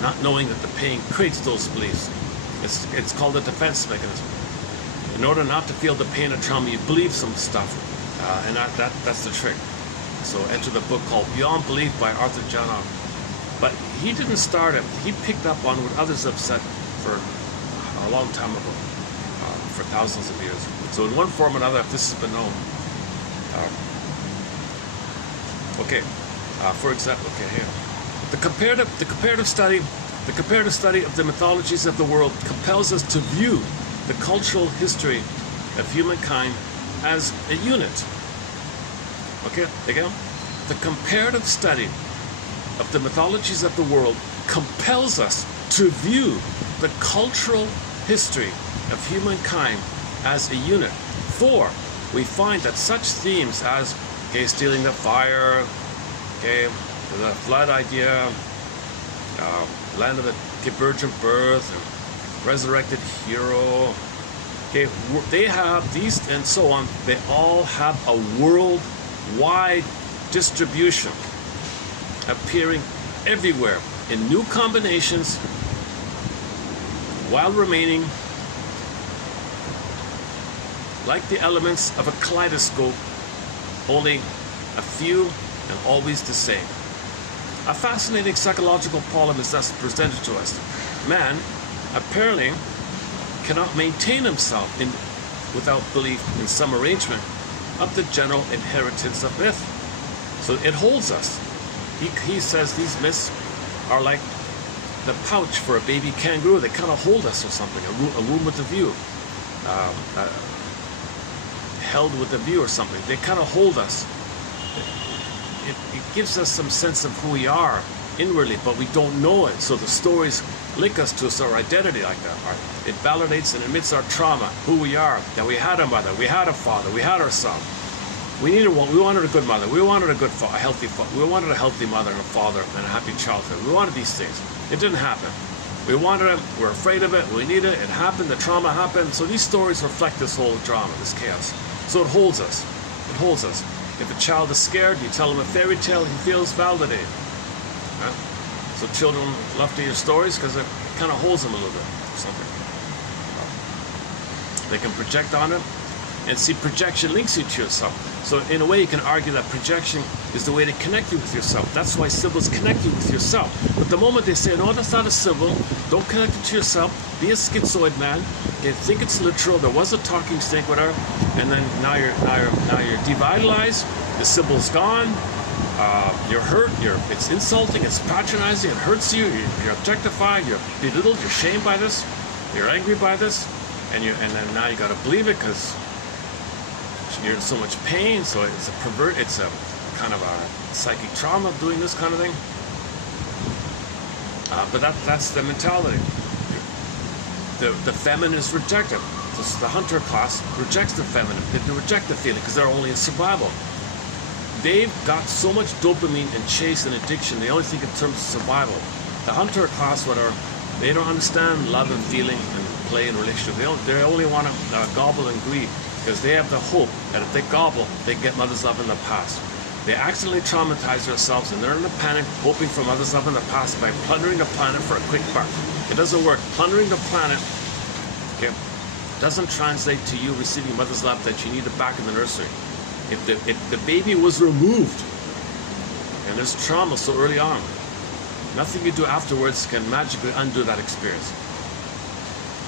not knowing that the pain creates those beliefs. It's called a defense mechanism. In order not to feel the pain of trauma, you believe some stuff, and that's the trick. So enter the book called Beyond Belief by Arthur John. But he didn't start it. He picked up on what others have said for a long time ago, for thousands of years. So in one form or another, if this has been known. For example, here. The comparative study of the mythologies of the world compels us to view the cultural history of humankind as a unit. Okay, again, the comparative study of the mythologies of the world compels us to view the cultural history of humankind as a unit. For we find that such themes as stealing the fire, the flood idea, land of the virgin birth, and resurrected hero, they have these and so on. They all have a worldwide distribution, appearing everywhere in new combinations while remaining like the elements of a kaleidoscope, only a few and always the same. A fascinating psychological problem is thus presented to us. Man apparently cannot maintain himself without belief in some arrangement of the general inheritance of myth. So it holds us. He says these myths are like the pouch for a baby kangaroo. They kind of hold us or something, a room with a view, held with a view or something. They kind of hold us. It gives us some sense of who we are inwardly, but we don't know it. So the stories link us to our identity like that. Right? It validates and admits our trauma, who we are, that we had a mother, we had a father, we had our son. We wanted a good mother, we wanted a healthy father, we wanted a healthy mother and a father and a happy childhood. We wanted these things. It didn't happen. We wanted it, we're afraid of it, we need it, it happened, the trauma happened. So these stories reflect this whole drama, this chaos. So it holds us. It holds us. If a child is scared, you tell him a fairy tale, he feels validated. Right? So children love to hear stories because it kind of holds them a little bit or something. They can project on it. And see, projection links you to yourself. So in a way, you can argue that projection is the way to connect you with yourself. That's why symbols connect you with yourself. But the moment they say, no, that's not a symbol, don't connect it to yourself, be a schizoid man, okay, think it's literal, there was a talking snake, whatever, and then now you're devitalized, the symbol's gone, you're hurt, it's insulting, it's patronizing, it hurts you, you're objectified, you're belittled, you're shamed by this, you're angry by this, and then now you gotta believe it because you're in so much pain. So it's a kind of a psychic trauma of doing this kind of thing. But that's the mentality. The feminine is rejected. So the hunter class rejects the feminine. They reject the feeling because they're only in survival. They've got so much dopamine and chase and addiction. They only think in terms of survival. The hunter class, they don't understand love and feeling and play and relationship. They only want to gobble and greed. Because they have the hope that if they gobble, they get mother's love in the past. They accidentally traumatize themselves and they're in a panic, hoping for mother's love in the past by plundering the planet for a quick buck. It doesn't work. Plundering the planet, okay, doesn't translate to you receiving mother's love that you needed back in the nursery. If the baby was removed, and there's trauma so early on, nothing you do afterwards can magically undo that experience.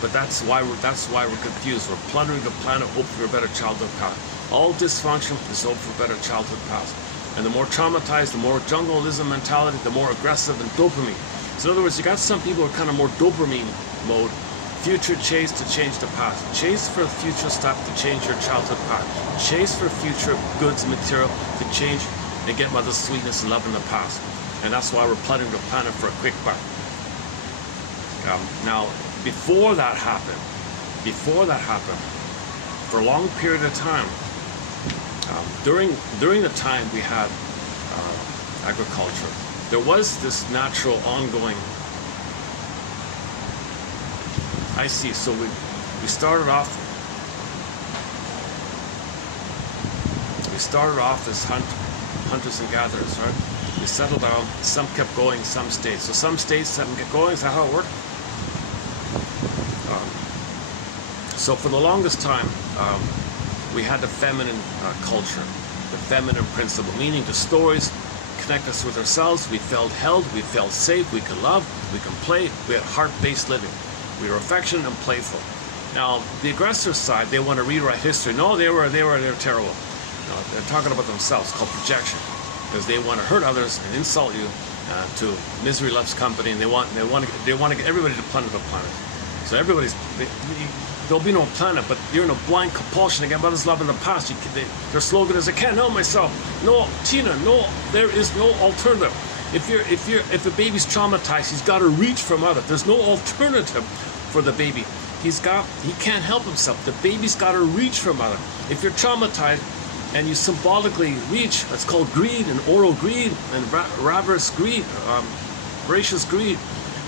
But that's why we're confused. We're plundering the planet, hope for a better childhood past. All dysfunction is hope for a better childhood past. And the more traumatized, the more jungleism mentality, the more aggressive and dopamine. So in other words, you got some people who are kind of more dopamine mode. Future chase to change the past. Chase for future stuff to change your childhood past. Chase for future goods, material to change and get mother's sweetness and love in the past. And that's why we're plundering the planet for a quick buck. Now, before that happened, for a long period of time, during the time we had agriculture, there was this natural ongoing. I see. So we started off as hunters and gatherers, right? We settled down. Some kept going. Some stayed. So some states haven't kept going. Is that how it worked? So for the longest time, we had the feminine culture, the feminine principle, meaning the stories connect us with ourselves. We felt held, we felt safe, we can love, we can play. We had heart-based living. We were affectionate and playful. Now, the aggressor side, they want to rewrite history. No, they were terrible. No, they're talking about themselves, called projection, because they want to hurt others and insult you. To misery loves company, and they want to get everybody to plunder the planet. So there'll be no planet, but you're in a blind compulsion to get mother's love in the past. Their slogan is, "I can't help myself." No, Tina, no, there is no alternative. If a baby's traumatized, he's got to reach for mother. There's no alternative for the baby. He can't help himself. The baby's got to reach for mother. If you're traumatized and you symbolically reach, that's called greed and oral greed and ravenous greed, voracious greed.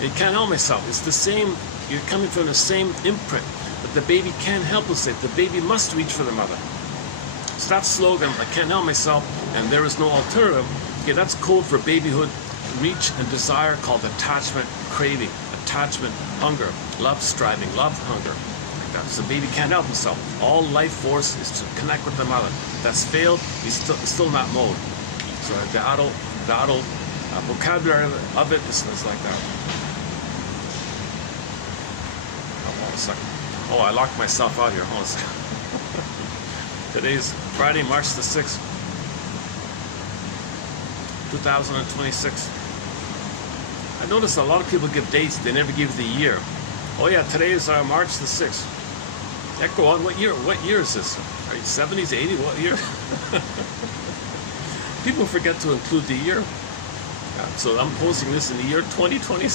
You can't help myself. It's the same. You're coming from the same imprint. But the baby can't help itself. The baby must reach for the mother. So that slogan, "I can't help myself and there is no alternative," okay, that's code for babyhood, reach and desire, called attachment, craving, attachment, hunger, love striving, love hunger. Like that. So the baby can't help himself. All life force is to connect with the mother. That's failed, he's still in that mode. So the adult vocabulary of it is like that. Hold on a second. Oh, I locked myself out here. Hold on a second. Today's Friday, March the 6th, 2026. I noticed a lot of people give dates, they never give the year. Oh yeah, today is March the 6th. Yeah, go on, what year is this? Are you 70s, 80s, what year? People forget to include the year. Yeah, so I'm posting this in the year 2020.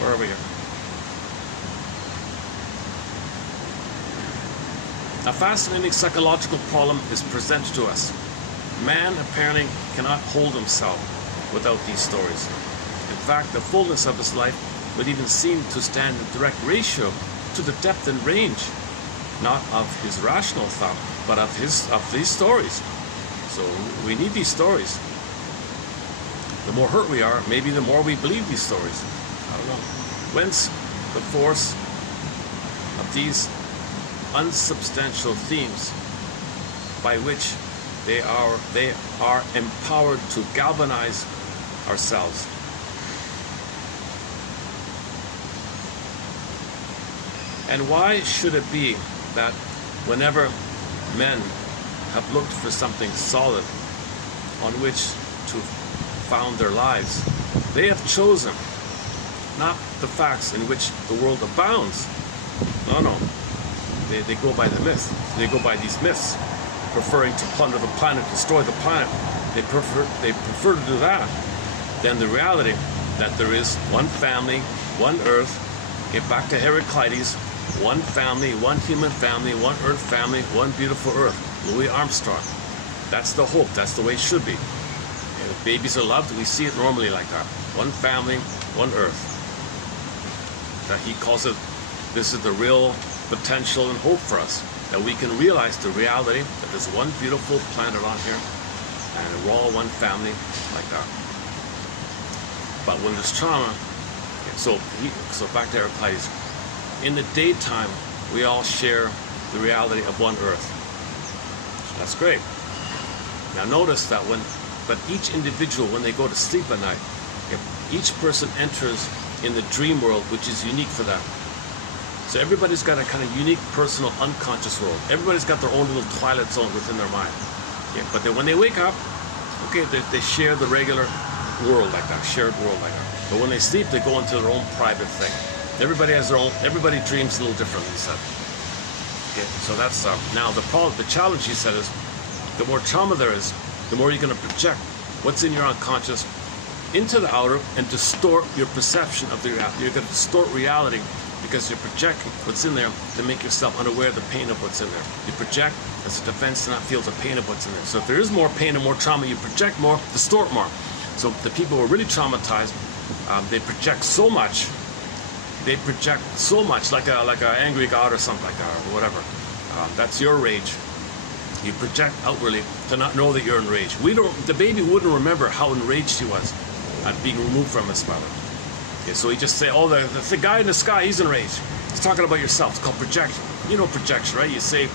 Where are we here? A fascinating psychological problem is presented to us. Man apparently cannot hold himself. without these stories. In fact, the fullness of his life would even seem to stand in direct ratio to the depth and range, not of his rational thought, but of these stories. So we need these stories. The more hurt we are, maybe the more we believe these stories. I don't know. Whence the force of these unsubstantial themes by which they are empowered to galvanize ourselves. And why should it be that whenever men have looked for something solid on which to found their lives, they have chosen not the facts in which the world abounds. No. They go by the myth. They go by these myths, preferring to plunder the planet, destroy the planet. They prefer to do that than the reality that there is one family, one earth. Get back to Heraclides, one family, one human family, one earth family, one beautiful earth. Louis Armstrong. That's the hope. That's the way it should be. And if babies are loved, we see it normally like that. One family, one earth. That he calls it, this is the real potential and hope for us. That we can realize the reality that there's one beautiful planet on here and we're all one family like that. But when there's trauma, so back to Heraclides, in the daytime we all share the reality of one earth. That's great. Now notice that but each individual, when they go to sleep at night, each person enters in the dream world, which is unique for them. So everybody's got a kind of unique, personal, unconscious world. Everybody's got their own little twilight zone within their mind. Yeah, but then when they wake up, okay, they share the regular world like that, shared world like that. But when they sleep, they go into their own private thing. Everybody has their own. Everybody dreams a little differently, he said. Okay, so that's now the problem. The challenge, he said, is the more trauma there is, the more you're going to project what's in your unconscious into the outer and distort your perception of the reality. You're going to distort reality because you're projecting what's in there to make yourself unaware of the pain of what's in there. You project as a defense to not feel the pain of what's in there. So if there is more pain and more trauma, you project more, distort more. So the people who are really traumatized, they project so much. They project so much, like a angry God or something like that, or whatever. That's your rage. You project outwardly to not know that you're enraged. The baby wouldn't remember how enraged he was at being removed from his mother. Okay, so he just say, oh, the guy in the sky, he's enraged. He's talking about yourself. It's called projection. You know projection, right? You say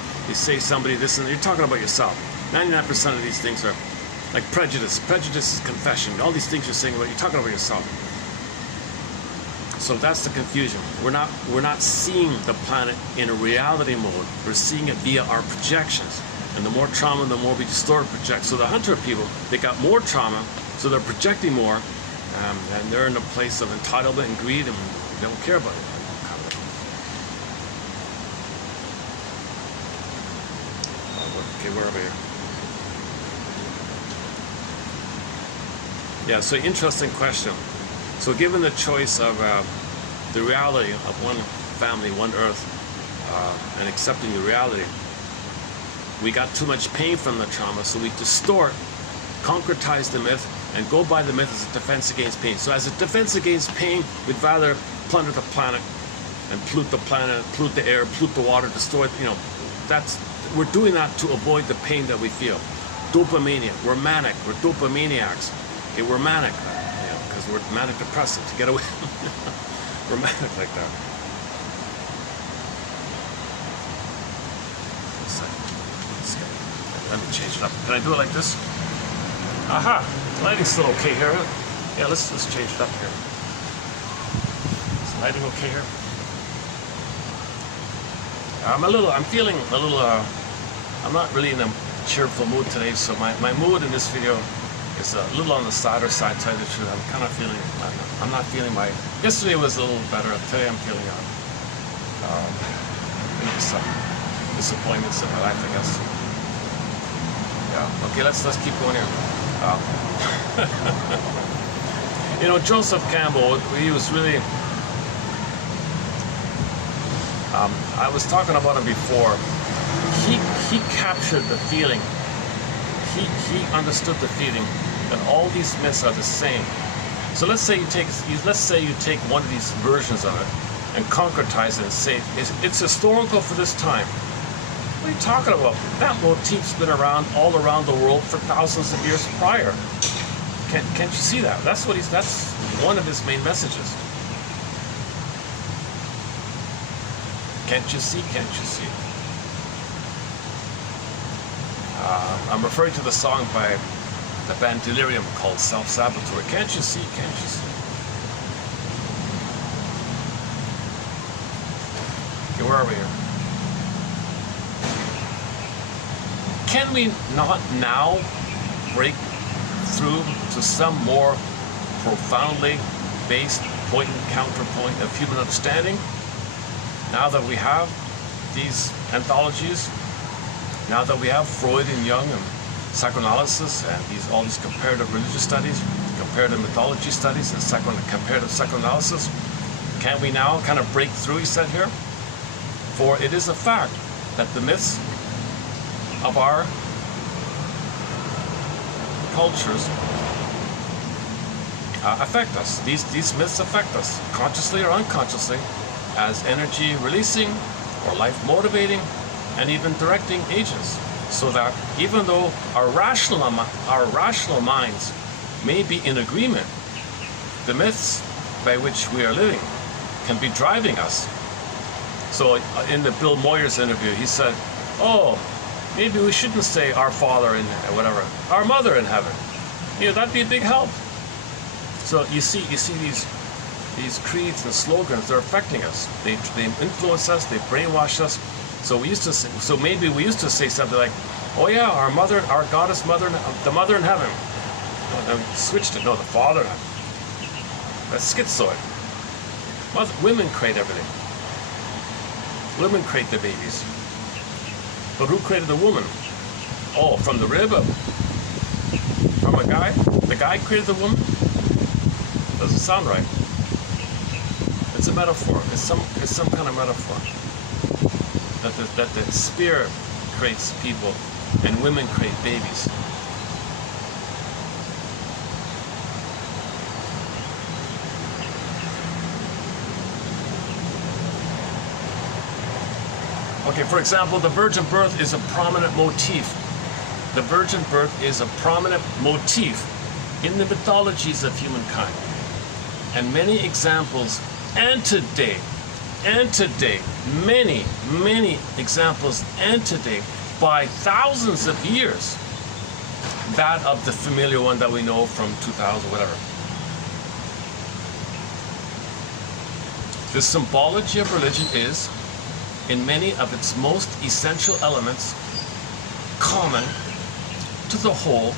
somebody this, and you're talking about yourself. 99% of these things are like prejudice. Prejudice is confession. All these things you're saying about, you're talking about yourself. So that's the confusion. We're not seeing the planet in a reality mode. We're seeing it via our projections. And the more trauma, the more we distort project. So the hunter people, they got more trauma, so they're projecting more, and they're in a place of entitlement and greed, and they don't care about it. Okay, where are we here? Yeah, so interesting question. So given the choice of the reality of one family, one earth, and accepting the reality, we got too much pain from the trauma, so we distort, concretize the myth, and go by the myth as a defense against pain. So as a defense against pain, we'd rather plunder the planet and pollute the planet, pollute the air, pollute the water, destroy, we're doing that to avoid the pain that we feel. Dopamania, we're manic, we're dopamaniacs. Okay, we're manic, because we're manic depressive to get away. We're manic like that. Let me change it up. Can I do it like this? Aha! The lighting's still okay here. Yeah, let's change it up here. Is the lighting okay here? I'm feeling a little, I'm not really in a cheerful mood today, so my mood in this video is a little on the sadder side, to tell you the truth. I'm kind of feeling, I'm not feeling yesterday was a little better. Today I'm feeling, some disappointments in my life, I guess. Yeah. Okay, let's keep going here. Joseph Campbell, he was really, I was talking about him before. He captured the feeling. He understood the feeling that all these myths are the same. So let's say you take one of these versions of it and concretize it and say it's historical for this time. What are you talking about? That motif's been around all around the world for thousands of years prior. Can't you see that? That's one of his main messages. Can't you see? Can't you see? I'm referring to the song by the band Delirium called Self-Saboteur. Can't you see? Can't you see? Okay, where are we here? Can we not now break through to some more profoundly based point and counterpoint of human understanding? Now that we have these anthologies, now that we have Freud and Jung and psychoanalysis and all these comparative religious studies, comparative mythology studies, and comparative psychoanalysis, can we now kind of break through, he said here? For it is a fact that the myths of our cultures affect us. These myths affect us, consciously or unconsciously, as energy releasing or life motivating and even directing agents. So that even though our rational minds may be in agreement, the myths by which we are living can be driving us. So in the Bill Moyers interview, he said, oh, maybe we shouldn't say our Father in whatever, our Mother in heaven. You know, that'd be a big help. So you see these creeds and slogans, they're affecting us. They influence us, they brainwash us. So maybe we used to say something like, oh yeah, our mother, our goddess mother, the mother in heaven. No, we switched it, no, the Father in heaven. That's schizoid. Women create everything. Women create the babies. But who created the woman? Oh, from the rib? From a guy? The guy created the woman? Doesn't sound right. It's a metaphor. It's some kind of metaphor. That the spirit creates people and women create babies. Okay, for example, the virgin birth is a prominent motif. The virgin birth is a prominent motif in the mythologies of humankind. And many examples antedate, many examples antedate by thousands of years that of the familiar one that we know from 2000, whatever. The symbology of religion is, in many of its most essential elements, common to the whole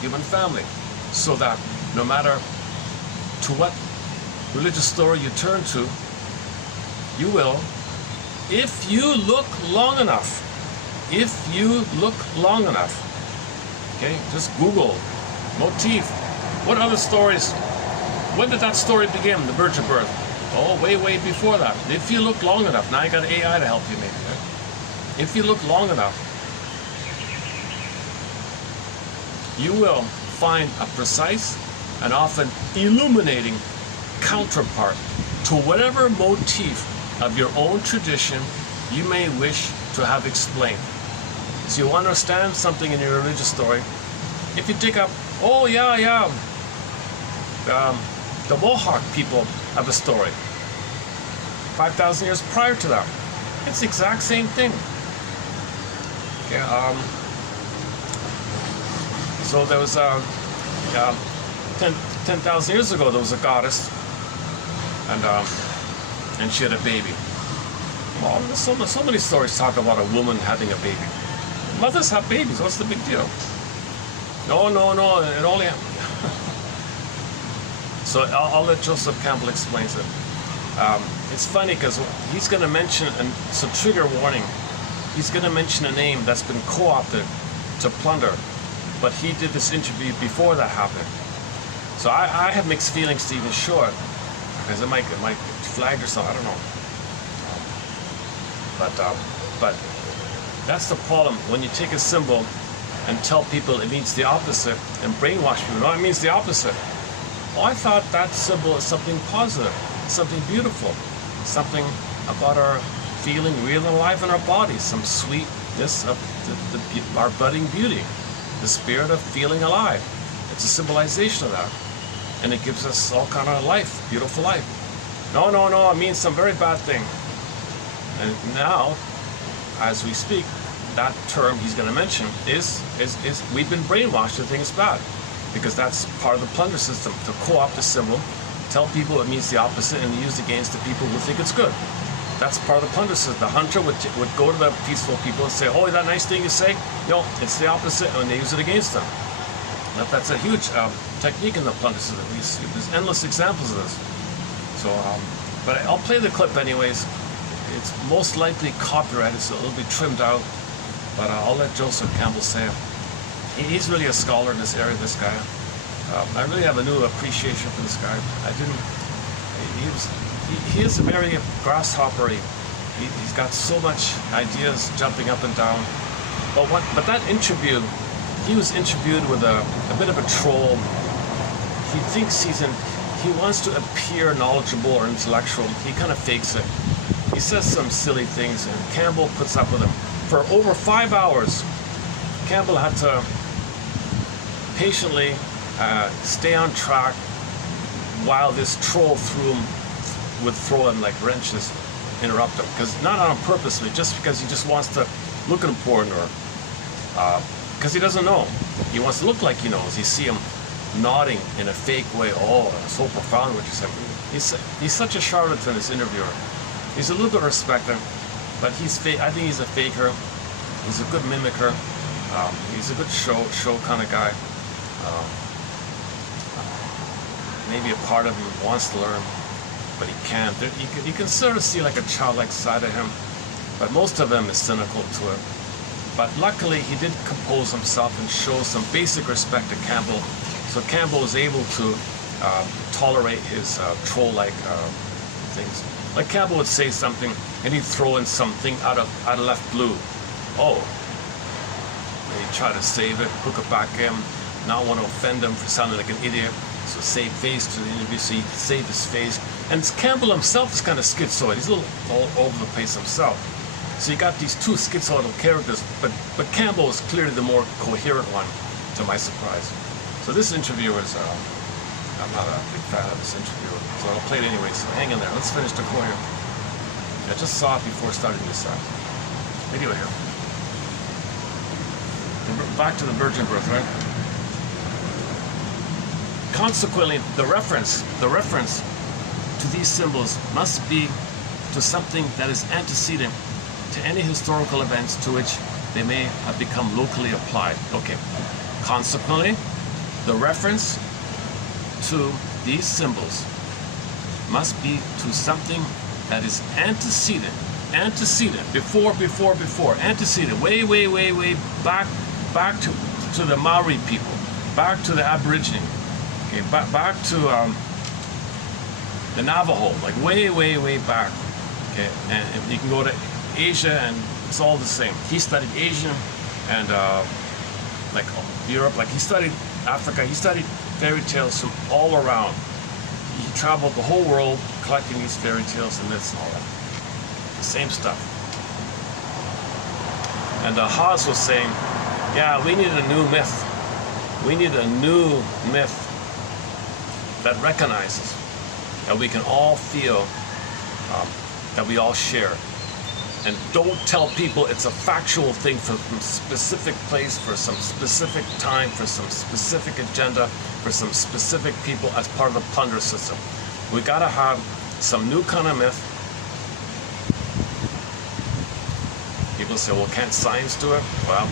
human family. So that no matter to what religious story you turn to, you will, if you look long enough, okay, just Google motif. What other stories, when did that story begin, the virgin birth? Oh, way before that. If you look long enough, now you got AI to help you maybe, right? If you look long enough, you will find a precise and often illuminating counterpart to whatever motif of your own tradition you may wish to have explained. So you understand something in your religious story. If you dig up, oh yeah, the Mohawk people have a story. 5,000 years prior to that. It's the exact same thing. Okay, so there was 10,000 years ago, there was a goddess, and she had a baby. Well, so many stories talk about a woman having a baby. Mothers have babies. What's the big deal? No. It only. So I'll let Joseph Campbell explain it. It's funny because he's going to mention, and it's a trigger warning. He's going to mention a name that's been co-opted to plunder, but he did this interview before that happened. So I have mixed feelings to even show it because it might flag or something. I don't know. But that's the problem when you take a symbol and tell people it means the opposite and brainwash people. No, it means the opposite. Well, I thought that symbol is something positive, something beautiful, something about our feeling real and alive in our bodies, some sweetness of our budding beauty, the spirit of feeling alive. It's a symbolization of that. And it gives us all kind of life, beautiful life. No, no, no, it means some very bad thing. And now, as we speak, that term he's going to mention is we've been brainwashed to think it's bad, because that's part of the plunder system, to co-opt a symbol, tell people it means the opposite, and use it against the people who think it's good. That's part of the plunder system. The hunter would go to the peaceful people and say, oh, that nice thing you say? No, it's the opposite, and they use it against them. That's a huge technique in the plunder system. There's endless examples of this. So, but I'll play the clip anyways. It's most likely copyrighted, so it'll be trimmed out. But I'll let Joseph Campbell say it. He's really a scholar in this area, this guy. I really have a new appreciation for this guy. He is very grasshoppery. He's got so much ideas jumping up and down. But that interview, he was interviewed with a bit of a troll. He thinks he wants to appear knowledgeable or intellectual. He kind of fakes it. He says some silly things, and Campbell puts up with him. For over 5 hours, Campbell had to patiently stay on track while this troll would throw him like wrenches, interrupt him. Because not on purposely, just because he just wants to look important, or because he doesn't know. He wants to look like he knows. You see him nodding in a fake way. Oh, so profound what you said. He's such a charlatan, this interviewer. He's a little bit respected, but I think he's a faker. He's a good mimicker. He's a good show kind of guy. Maybe a part of him wants to learn, but he can't. You can sort of see like a childlike side of him, but most of him is cynical to it. But luckily, he did compose himself and show some basic respect to Campbell, so Campbell was able to tolerate his troll-like things. Like Campbell would say something, and he'd throw in something out of left blue. Oh, and he'd try to save it, hook it back in, not want to offend him for sounding like an idiot. So save face to the interview, so he'd save his face. And Campbell himself is kind of schizoid. He's a little all over the place himself. So you got these two schizoidal characters, but Campbell is clearly the more coherent one, to my surprise. So this interviewer is, I'm not a big fan of this interviewer, so I'll play it anyway, so hang in there. Let's finish the core here. I just saw it before starting this video here. Back to the virgin birth, right? Consequently, the reference to these symbols must be to something that is antecedent to any historical events to which they may have become locally applied. Okay. Consequently, the reference to these symbols must be to something that is antecedent, before, antecedent, way back to the Maori people, back to the Aborigine, okay, back to the Navajo, like way back, okay, and you can go to Asia and it's all the same. He studied Asian and like Europe, like he studied Africa, he studied fairy tales from all around. He traveled the whole world collecting these fairy tales and myths and all that. The same stuff. And Haas was saying, yeah, we need a new myth. We need a new myth that recognizes that we can all feel that we all share. And don't tell people it's a factual thing from a specific place, for some specific time, for some specific agenda, for some specific people as part of the plunder system. We gotta have some new kind of myth. People say, well, can't science do it? Well,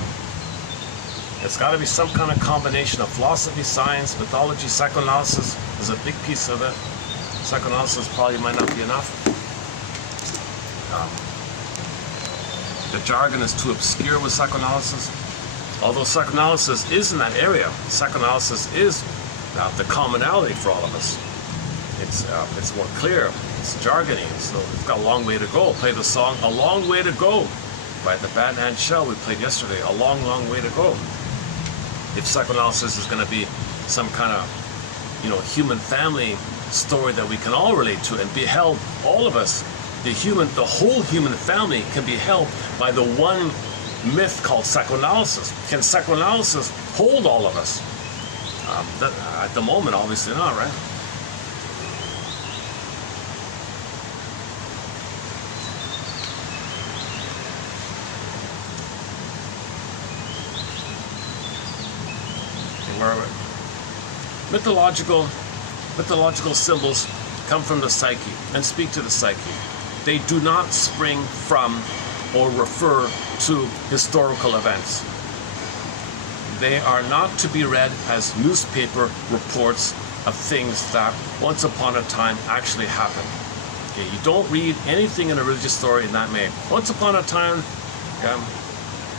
it's gotta be some kind of combination of philosophy, science, mythology, psychoanalysis is a big piece of it. Psychoanalysis probably might not be enough. The jargon is too obscure with psychoanalysis. Although psychoanalysis is in that area, psychoanalysis is the commonality for all of us. It's more clear, it's jargony, so it's got a long way to go. Play the song "A Long Way to Go" by the band and Shell we played yesterday. A long way to go. if psychoanalysis is going to be some kind of, you know, human family story that we can all relate to and be held, all of us, the whole human family can be held by the one myth called psychoanalysis. Can psychoanalysis hold all of us? At the moment, obviously not, right? Mythological symbols come from the psyche and speak to the psyche. They do not spring from or refer to historical events. They are not to be read as newspaper reports of things that once upon a time actually happened. Okay, you don't read anything in a religious story in that way. Once upon a time,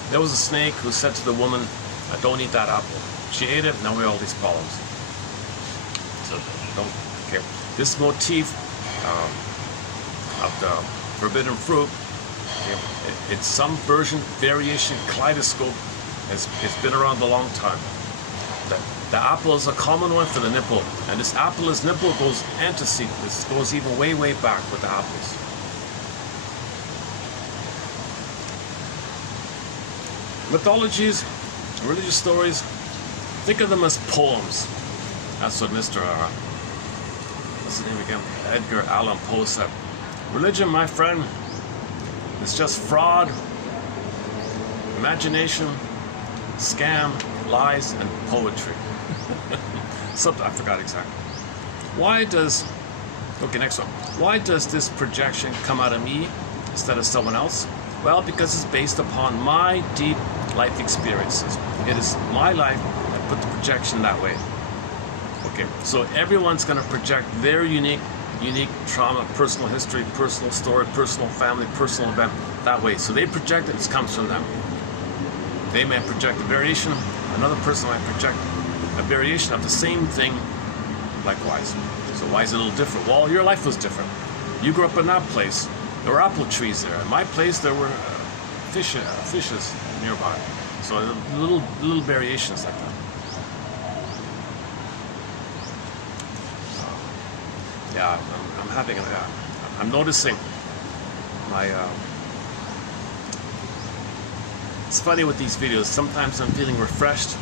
there was a snake who said to the woman, "Don't eat that apple." She ate it, now we have all these problems. So don't, okay. This motif of the forbidden fruit, okay, it's some version, variation, kaleidoscope. It's been around a long time. The apple is a common one for the nipple, and this apple as nipple goes antecedent. This goes even way, way back with the apples. Mythologies, religious stories, think of them as poems. That's what Mr. What's his name again? Edgar Allan Poe said. Religion, my friend, is just fraud, imagination, scam, lies, and poetry. Something I forgot exactly. Okay, next one. Why does this projection come out of me instead of someone else? Well, because it's based upon my deep life experiences. It is my life that put the projection that way. Okay, so everyone's going to project their unique trauma, personal history, personal story, personal family, personal event that way. So they project it, it comes from them. They may project a variation, another person might project a variation of the same thing likewise. So why is it a little different? Well, your life was different. You grew up in that place. There were apple trees there. In my place, there were fishes nearby. So little variations like that. Yeah, I'm noticing my, it's funny with these videos, sometimes I'm feeling refreshed,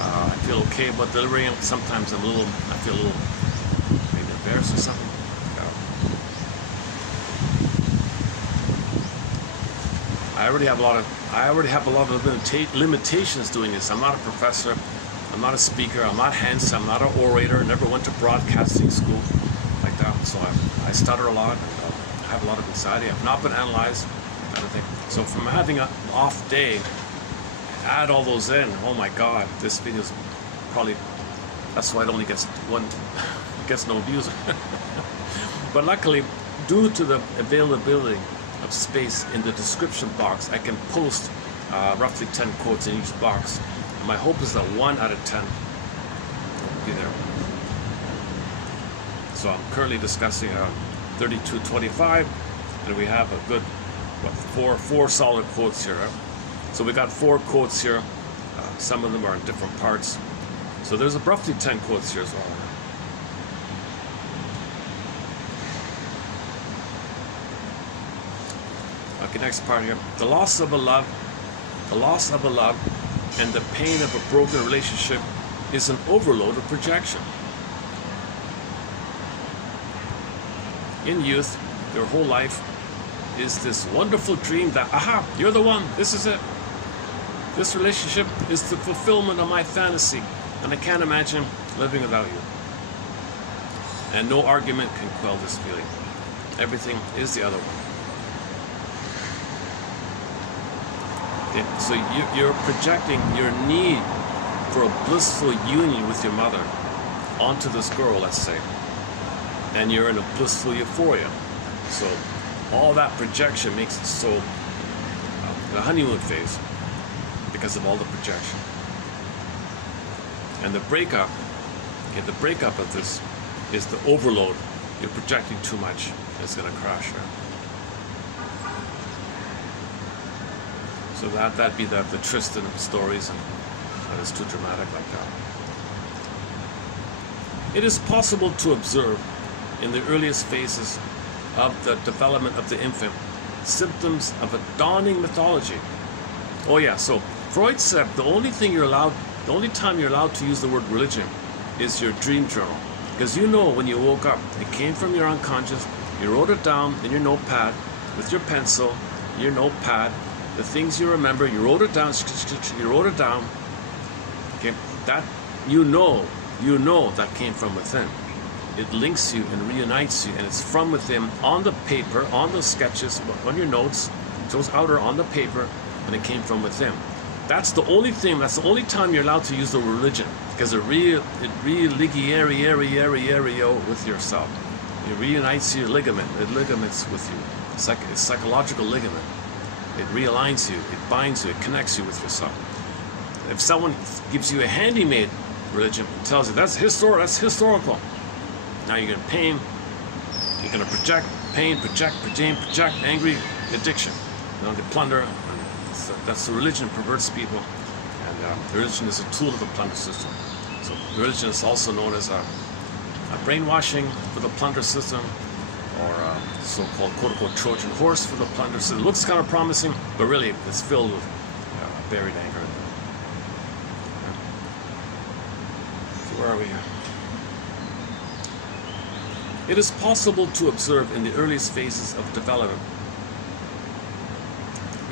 I feel okay about delivering them, sometimes I feel a little maybe embarrassed or something. I already have a lot of limitations doing this. I'm not a professor, I'm not a speaker, I'm not handsome, I'm not an orator, never went to broadcasting school like that. So I stutter a lot, I have a lot of anxiety, I've not been analyzed, kind of thing. So from having an off day, add all those in, oh my God, this video's probably, that's why it only gets no views. But luckily, due to the availability of space in the description box, I can post roughly 10 quotes in each box. And my hope is that 1 out of 10 will be there. So I'm currently discussing 3225, and we have a good, four solid quotes here. So we got 4 quotes here. Some of them are in different parts. So there's roughly 10 quotes here as well. Okay, next part here. The loss of a love and the pain of a broken relationship is an overload of projection. In youth, their whole life is this wonderful dream that, aha, you're the one, this is it. This relationship is the fulfillment of my fantasy, and I can't imagine living without you. And no argument can quell this feeling. Everything is the other one. So you're projecting your need for a blissful union with your mother onto this girl, let's say, and you're in a blissful euphoria. So all that projection makes it so the honeymoon phase because of all the projection. And the breakup of this is the overload. You're projecting too much, it's going to crash. So that'd be the Tristan stories and That is too dramatic like that. It is possible to observe in the earliest phases of the development of the infant symptoms of a dawning mythology. Oh yeah, so Freud said the only time you're allowed to use the word religion is your dream journal. Because you know when you woke up, it came from your unconscious, you wrote it down in your notepad with your pencil, your notepad, the things you remember, you wrote it down, okay, that you know that came from within. It links you and reunites you, and it's from within on the paper, on those sketches, on your notes, it goes out on the paper, and it came from within. That's the only time you're allowed to use the word religion, because it religiario with yourself. It reunites your ligament, it ligaments with you. It's like a psychological ligament. It realigns you, it binds you, it connects you with yourself. If someone gives you a handy-made religion, tells you that's historical. Now you're going to pain, you're going to project pain, project angry, addiction. You know, the plunder, that's the religion perverts people, and religion is a tool of the plunder system. So religion is also known as a brainwashing for the plunder system, or so-called quote-unquote Trojan horse for the plunder system. It looks kind of promising, but really it's filled with buried anger. So where are we here? It is possible to observe in the earliest phases of development.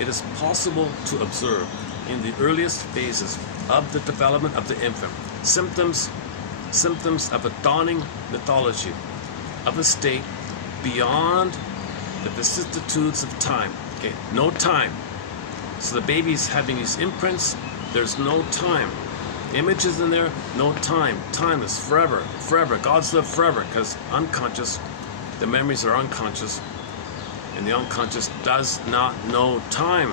It is possible to observe in the earliest phases of the development of the infant symptoms of a dawning mythology, of a state beyond the vicissitudes of time. Okay, no time. So the baby's having these imprints, there's no time. Images in there, no time. Time is forever, forever. God's live forever, because unconscious, the memories are unconscious, and the unconscious does not know time.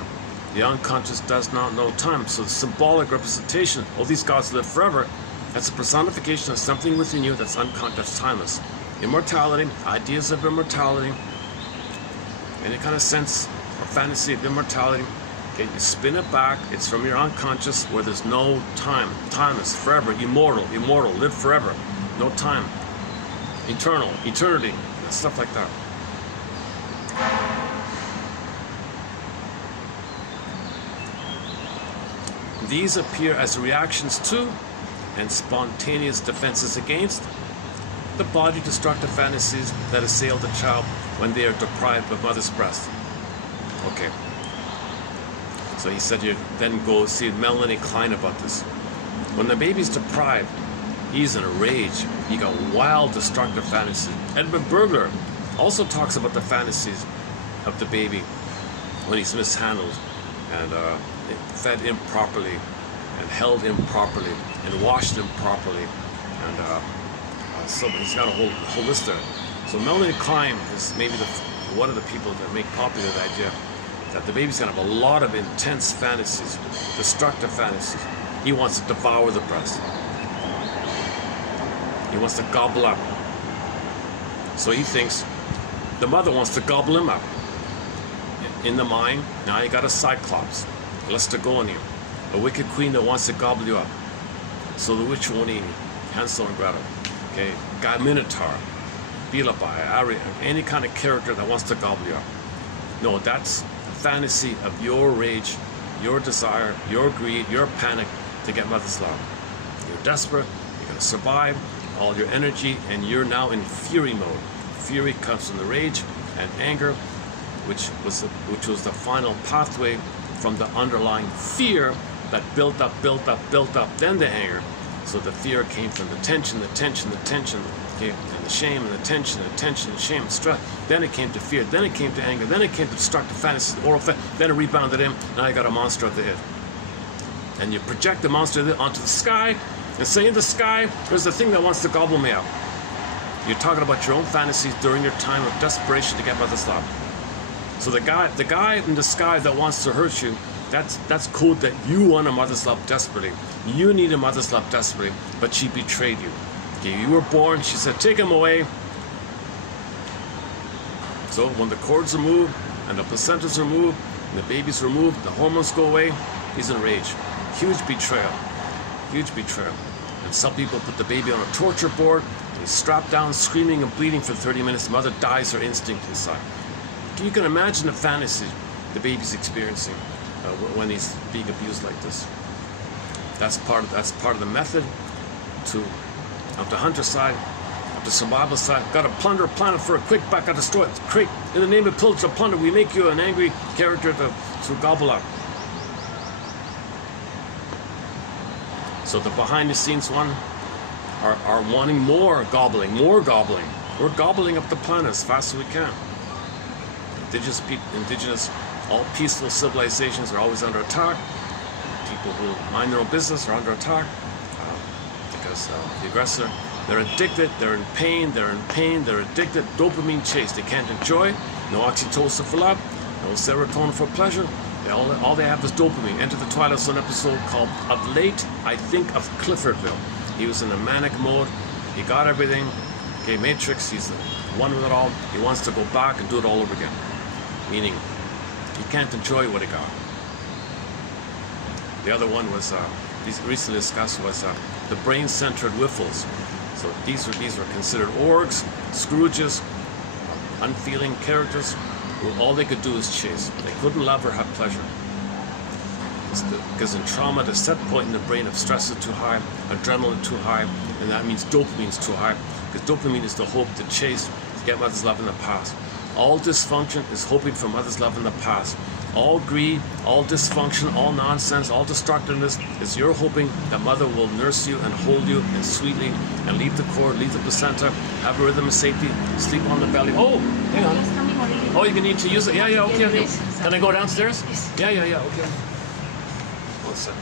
The unconscious does not know time. So the symbolic representation, oh, these gods live forever, that's a personification of something within you that's unconscious, that's timeless. Immortality, ideas of immortality, any kind of sense or fantasy of immortality. Okay, you spin it back, it's from your unconscious where there's no time. Time is forever, immortal, live forever. No time. Eternal, eternity, stuff like that. These appear as reactions to and spontaneous defenses against the body-destructive fantasies that assail the child when they are deprived of mother's breast. Okay. So he said you then go see Melanie Klein about this. When the baby's deprived, he's in a rage. He got wild, destructive fantasies. Edmund Berger also talks about the fantasies of the baby when he's mishandled and fed improperly and held improperly and washed improperly, and so he's got a whole list there. So Melanie Klein is maybe one of the people that make popular the idea that the baby's gonna have a lot of intense fantasies, destructive fantasies. He wants to devour the breast. He wants to gobble up. So he thinks the mother wants to gobble him up. In the mind, now you got a cyclops, lust to go in you, a wicked queen that wants to gobble you up. So the witch won't eat you. Hansel and Gretel. Okay, Guy Minotaur, Bilabai, Ari, any kind of character that wants to gobble you up. No, that's fantasy of your rage, your desire, your greed, your panic to get mother's love. You're desperate, you're going to survive, all your energy, and you're now in fury mode. Fury comes from the rage and anger, which was the final pathway from the underlying fear that built up, then the anger. So the fear came from the tension, okay, and the shame, and the tension, the shame, and stress. Then it came to fear, then it came to anger, then it came to destructive fantasies, oral fantasies, then it rebounded in. Now you got a monster at the head. And you project the monster onto the sky, and say in the sky, there's the thing that wants to gobble me up. You're talking about your own fantasies during your time of desperation to get mother's love. So the guy in the sky that wants to hurt you, that's code that you want a mother's love desperately. You need a mother's love desperately, but she betrayed you. Okay, you were born, she said, take him away. So when the cords are removed, and the placentas are removed, and the baby's removed, the hormones go away, he's in rage. Huge betrayal. Huge betrayal. And some people put the baby on a torture board, and he's strapped down, screaming and bleeding for 30 minutes. The mother dies her instinct inside. You can imagine the fantasy the baby's experiencing when he's being abused like this. That's part of the method of the hunter side, of the survival side. Got to plunder a planet for a quick buck. Got to destroy it. Create in the name of pillage and plunder. We make you an angry character to gobble up. So the behind-the-scenes one are wanting more gobbling. We're gobbling up the planet as fast as we can. Indigenous, all peaceful civilizations are always under attack. People who mind their own business are under attack because the aggressor, they're addicted, they're in pain, they're addicted, dopamine chase. They can't enjoy, no oxytocin for love, no serotonin for pleasure. All they have is dopamine. Enter the Twilight Zone episode called Of Late, I Think of Cliffordville. He was in a manic mode. He got everything. Okay, Matrix, he's the one with it all. He wants to go back and do it all over again. Meaning, he can't enjoy what he got. The other one was, recently discussed, was the brain-centered wiffles. So these were considered orgs, Scrooges, unfeeling characters, who all they could do is chase. They couldn't love or have pleasure. Because in trauma, the set point in the brain of stress is too high, adrenaline too high, and that means dopamine is too high. Because dopamine is the hope to chase, to get mother's love in the past. All dysfunction is hoping for mother's love in the past. All greed, all dysfunction, all nonsense, all destructiveness is you're hoping that mother will nurse you and hold you and sweetly and leave the cord, leave the placenta, have a rhythm of safety, sleep on the belly. Oh, hang on. Oh, you can need to use it. Yeah, okay. Can I go downstairs? Yeah, okay. One second.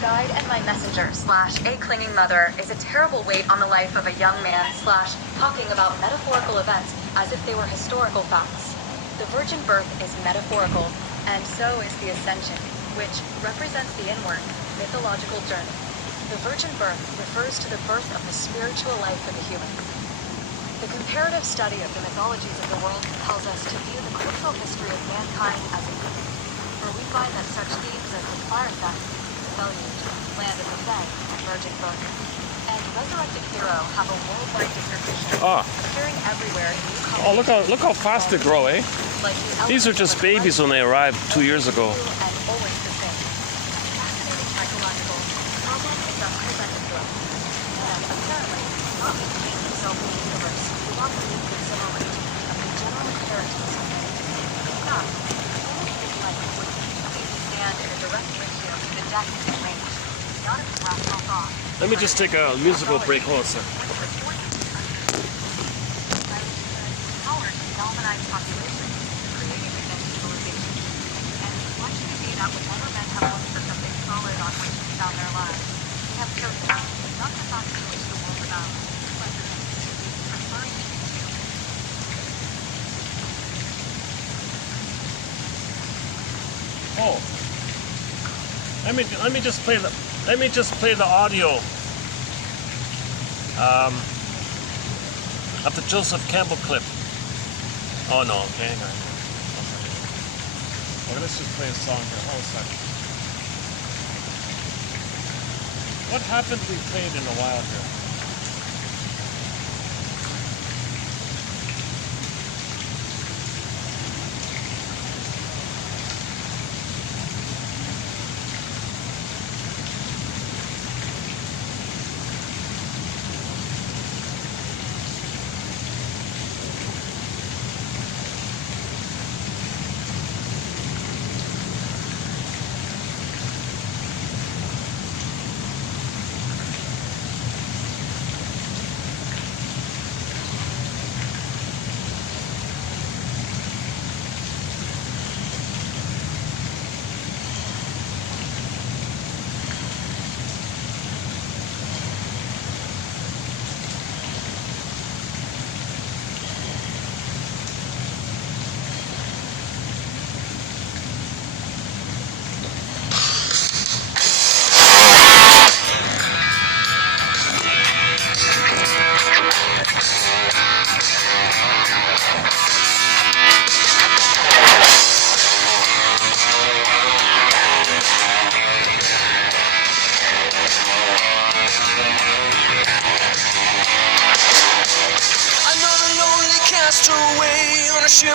Guide and my messenger / a clinging mother is a terrible weight on the life of a young man / talking about metaphorical events as if they were historical facts. The virgin birth is metaphorical, and so is the ascension, which represents the inward, mythological journey. The virgin birth refers to the birth of the spiritual life of the human. The comparative study of the mythologies of the world compels us to view the critical history of mankind as a unit, for we find that such themes as the fire theft, deluge, land of the dead, and virgin birth, and resurrected hero have a worldwide distribution, appearing everywhere in new colors. Oh, look how fast they grow, eh? Like These are just babies when they arrived 2 years ago. And always the same. Fascinating psychological problem is thus presented to us. And apparently, not maintaining himself in the universe, we want to leave the similitude of the general characters of many. In fact, human life would completely stand in a direct ratio to the depth and range, not its rational thought. Let me just take a musical break. Hold on a second. Power to galvanize populations, creating a next civilization. And what should it be that would never meant have looked for something solid on which to found their lives? They have chosen not the thoughts in which the world abounds, but the preferring to consume. Oh, let me just play the audio of the Joseph Campbell clip. Oh no, okay, hang on. Okay, let's just play a song here. Hold on a second. What happened we played in a while here?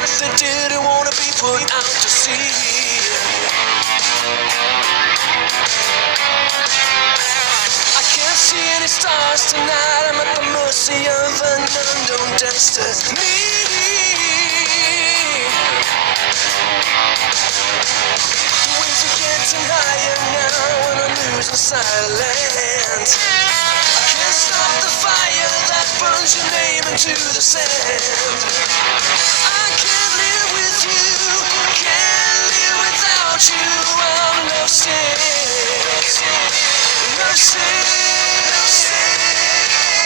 that didn't want to be put out to sea. I can't see any stars tonight. I'm at the mercy of an unknown destiny. The waves are getting higher now, and I'm losing sight of land. I can't stop the fire that burns your name into the sand. I can't live with you, can't live without you. I'm lovesick, lovesick.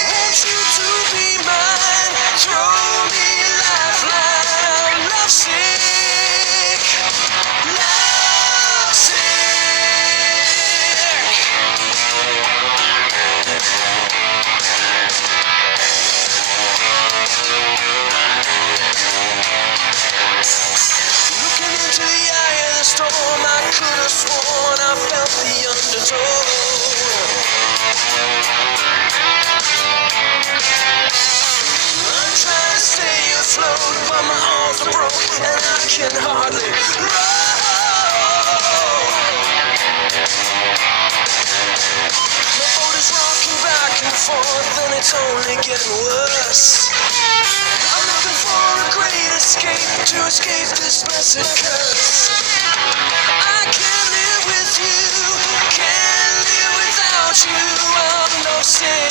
Want you to be mine, throw me a lifeline. I'm lovesick, lovesick. Looking into the eye of the storm, I could have sworn I felt the undertow. I'm trying to stay afloat, but my arms are broke and I can hardly row. My boat is rocking back and forth, and it's only getting worse. I'm looking for a great escape to escape this blessed curse. I can't live with you, can't live without you. I'm lovesick,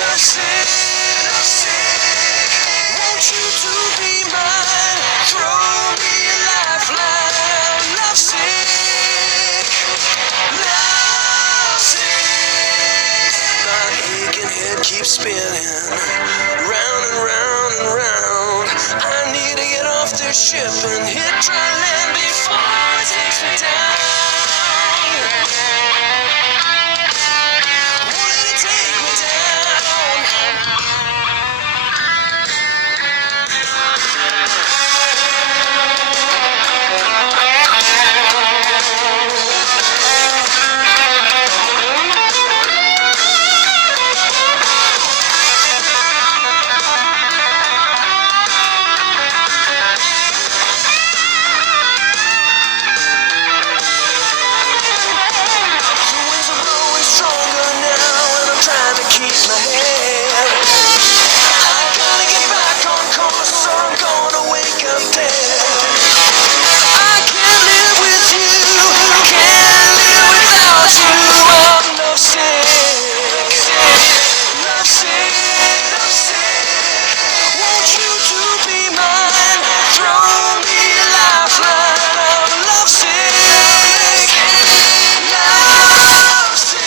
lovesick, lovesick. Want you to be mine, throw me a lifeline. I'm lovesick, lovesick. My aching head keeps spinning, round and round and round. I need to get off this ship and hit dry land before it takes me down. Won't let it take me down. The winds are blowing stronger now, and I'm trying to keep my head. I gotta get back on course, or I'm gonna wake up dead. I can't live with you, can't live without you. I'm lovesick, lovesick, lovesick. Want you to be mine, throw me a lifeline. I'm lovesick, lovesick.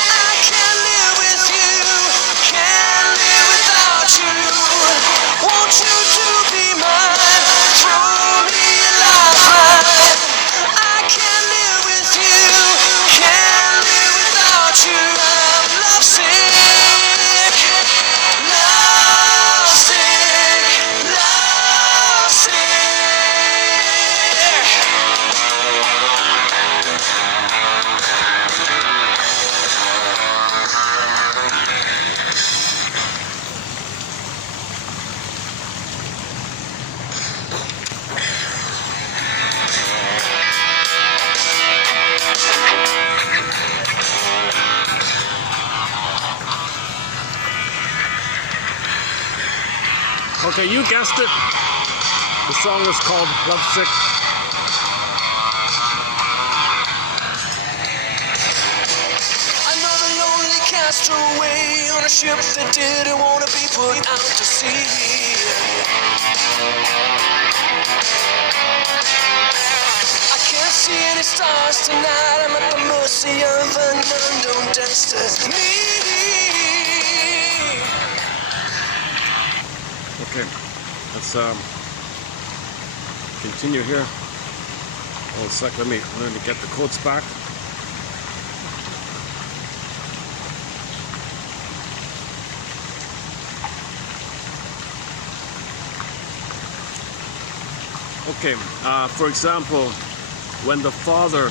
I can't live with you, can't live without you. Want you to be mine, throw me a lifeline. I can't live with you, can't live without you. I'm lovesick, lovesick, lovesick. Okay, you guessed it. The song is called Lovesick. Another lonely castaway on a ship that didn't want to be put out to sea. I can't see any stars tonight. I'm at the mercy of an unknown destiny. Okay, let's continue here. Hold a sec, let me get the quotes back. Okay, for example, when the father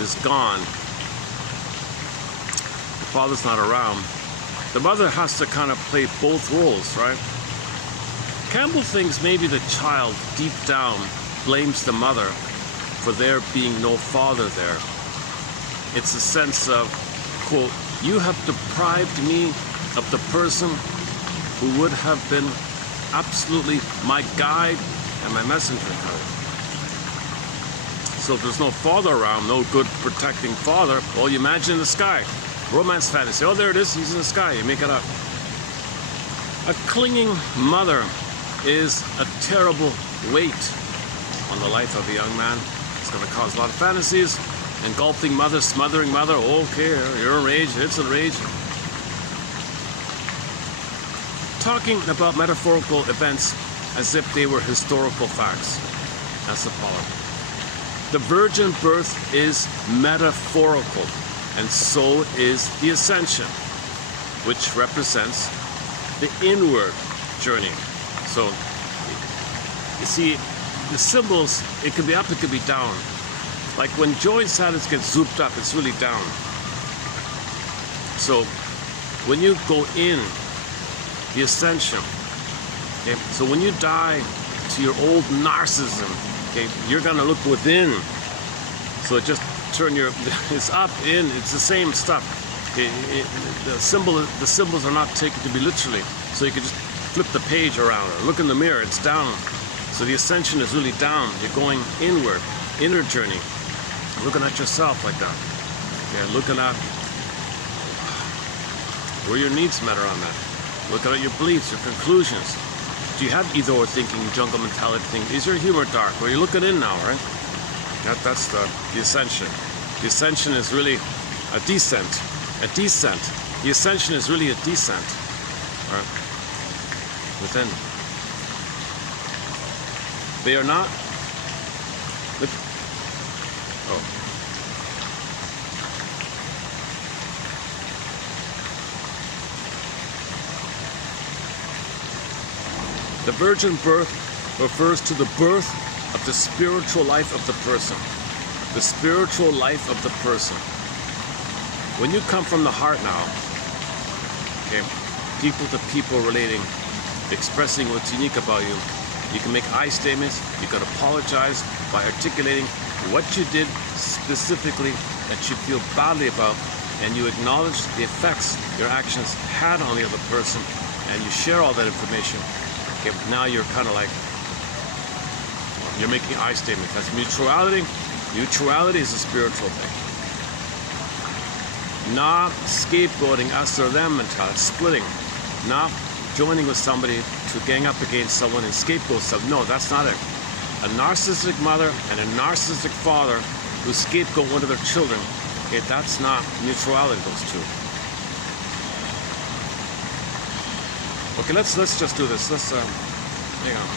is gone, the father's not around, the mother has to kind of play both roles, right? Campbell thinks maybe the child deep down blames the mother for there being no father there. It's a sense of, quote, you have deprived me of the person who would have been absolutely my guide and my messenger. So if there's no father around, no good protecting father, well, you imagine in the sky. Romance fantasy. Oh, there it is. He's in the sky. You make it up. A clinging mother is a terrible weight on the life of a young man. It's going to cause a lot of fantasies. Engulfing mother, smothering mother. Okay, you're enraged. It's enraged. Talking about metaphorical events as if they were historical facts. That's the problem. The virgin birth is metaphorical, and so is the ascension, which represents the inward journey. So, you see, the symbols, it can be up, it can be down. Like when joy and sadness get zooped up, it's really down. So, when you go in, the ascension, okay, so when you die to your old narcissism, okay, you're gonna look within. So just turn your, it's up, in, it's the same stuff. The symbols are not taken to be literally. So you can just flip the page around or look in the mirror, it's down. So the ascension is really down. You're going inward, inner journey. Looking at yourself like that. Okay, looking at where your needs met around that. Looking at your beliefs, your conclusions. Do you have either or thinking, jungle mentality thing? Is your humor dark? Well, you're looking in now, right? That's the ascension. The ascension is really a descent. A descent. The ascension is really a descent. Right? Within. They are not. Oh. The virgin birth refers to the birth of the spiritual life of the person. The spiritual life of the person. When you come from the heart now, okay, people to people relating, expressing what's unique about you, you can make I statements, you can apologize by articulating what you did specifically that you feel badly about, and you acknowledge the effects your actions had on the other person, and you share all that information. Okay, now you're kind of like, you're making I statements. That's mutuality. Mutuality is a spiritual thing. Not scapegoating us or them mentality, splitting. Not joining with somebody to gang up against someone and scapegoat someone. No, that's not it. A narcissistic mother and a narcissistic father who scapegoat one of their children, okay, that's not mutuality, those two. Okay, let's just do this. Hang on.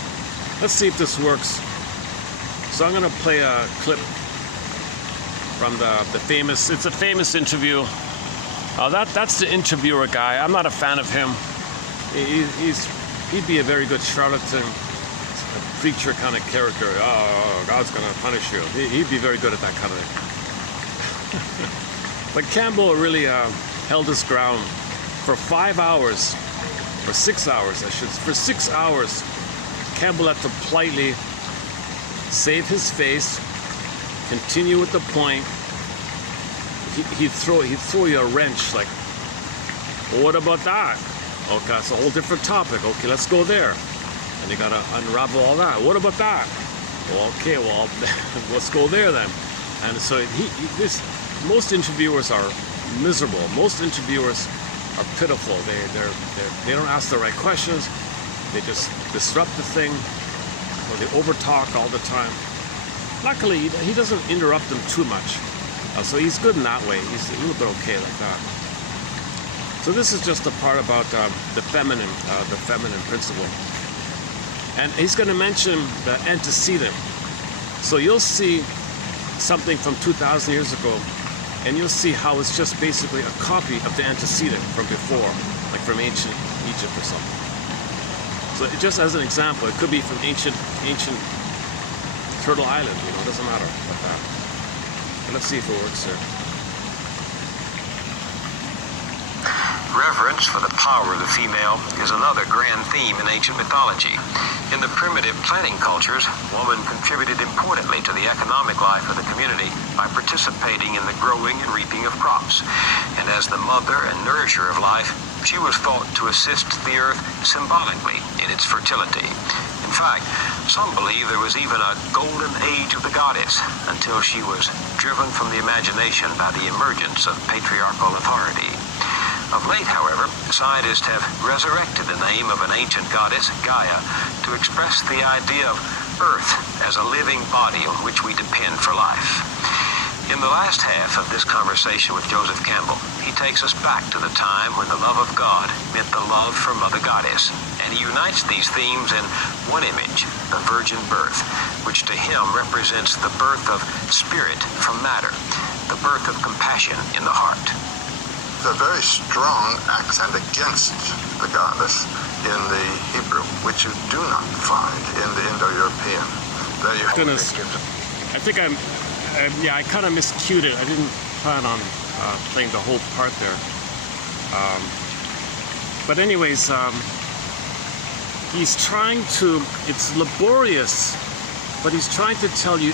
Let's see if this works. So I'm gonna play a clip from the famous. It's a famous interview. That's the interviewer guy. I'm not a fan of him. He'd be a very good charlatan, a preacher kind of character. Oh, God's gonna punish you. He'd be very good at that kind of thing. But Campbell really held his ground for 5 hours. For 6 hours, for 6 hours, Campbell had to politely save his face, continue with the point. He'd throw you a wrench, like, well, what about that? Okay, that's a whole different topic. Okay, let's go there. And you gotta unravel all that. What about that? Well, okay, well, let's go there then. And so most interviewers are miserable. Most interviewers are pitiful. They don't ask the right questions. They just disrupt the thing, or they overtalk all the time. Luckily, he doesn't interrupt them too much, so he's good in that way. He's a little bit okay like that. So this is just the part about the feminine principle, and he's going to mention the antecedent. So you'll see something from 2,000 years ago, and you'll see how it's just basically a copy of the antecedent from before, like from ancient Egypt or something. So just as an example, it could be from ancient Turtle Island, it doesn't matter about that. But let's see if it works here. Reverence for the power of the female is another grand theme in ancient mythology. In the primitive planting cultures, woman contributed importantly to the economic life of the community by participating in the growing and reaping of crops. And as the mother and nourisher of life, she was thought to assist the earth symbolically in its fertility. In fact, some believe there was even a golden age of the goddess until she was driven from the imagination by the emergence of patriarchal authority. Of late, however, scientists have resurrected the name of an ancient goddess, Gaia, to express the idea of Earth as a living body on which we depend for life. In the last half of this conversation with Joseph Campbell, he takes us back to the time when the love of God meant the love for Mother Goddess, and he unites these themes in one image, the virgin birth, which to him represents the birth of spirit from matter, the birth of compassion in the heart. A very strong accent against the goddess in the Hebrew, which you do not find in the Indo-European. There you Goodness. I think I kind of miscued it. I didn't plan on playing the whole part there. But anyways, he's trying to, it's laborious, but he's trying to tell you,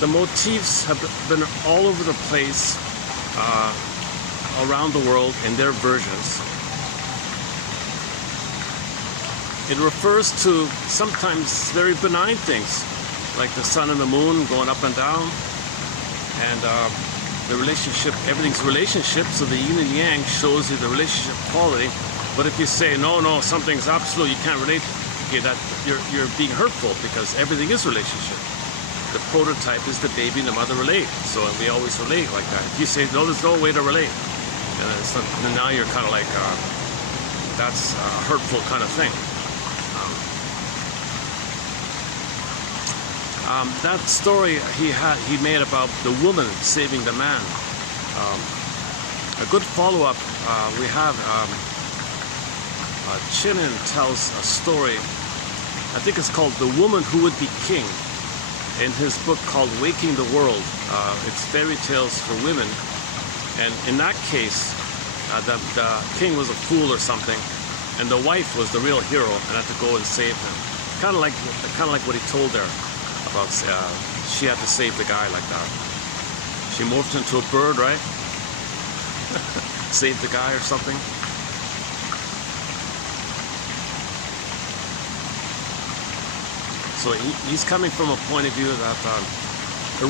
the motifs have been all over the place around the world in their versions. It refers to sometimes very benign things, like the sun and the moon going up and down, and the relationship, everything's relationship, so the yin and yang shows you the relationship quality. But if you say, no, something's absolute, you can't relate, okay, that you're being hurtful, because everything is relationship. The prototype is the baby and the mother relate, so we always relate like that. If you say, no, there's no way to relate, and now you're kind of like, that's a hurtful kind of thing. That story he made about the woman saving the man. A good follow-up, we have Chinin tells a story, I think it's called The Woman Who Would Be King, in his book called Waking the World. It's fairy tales for women, and in that case, the king was a fool or something, and the wife was the real hero and had to go and save him. Kind of like what he told there about she had to save the guy like that. She morphed into a bird, right? Saved the guy or something. So he's coming from a point of view that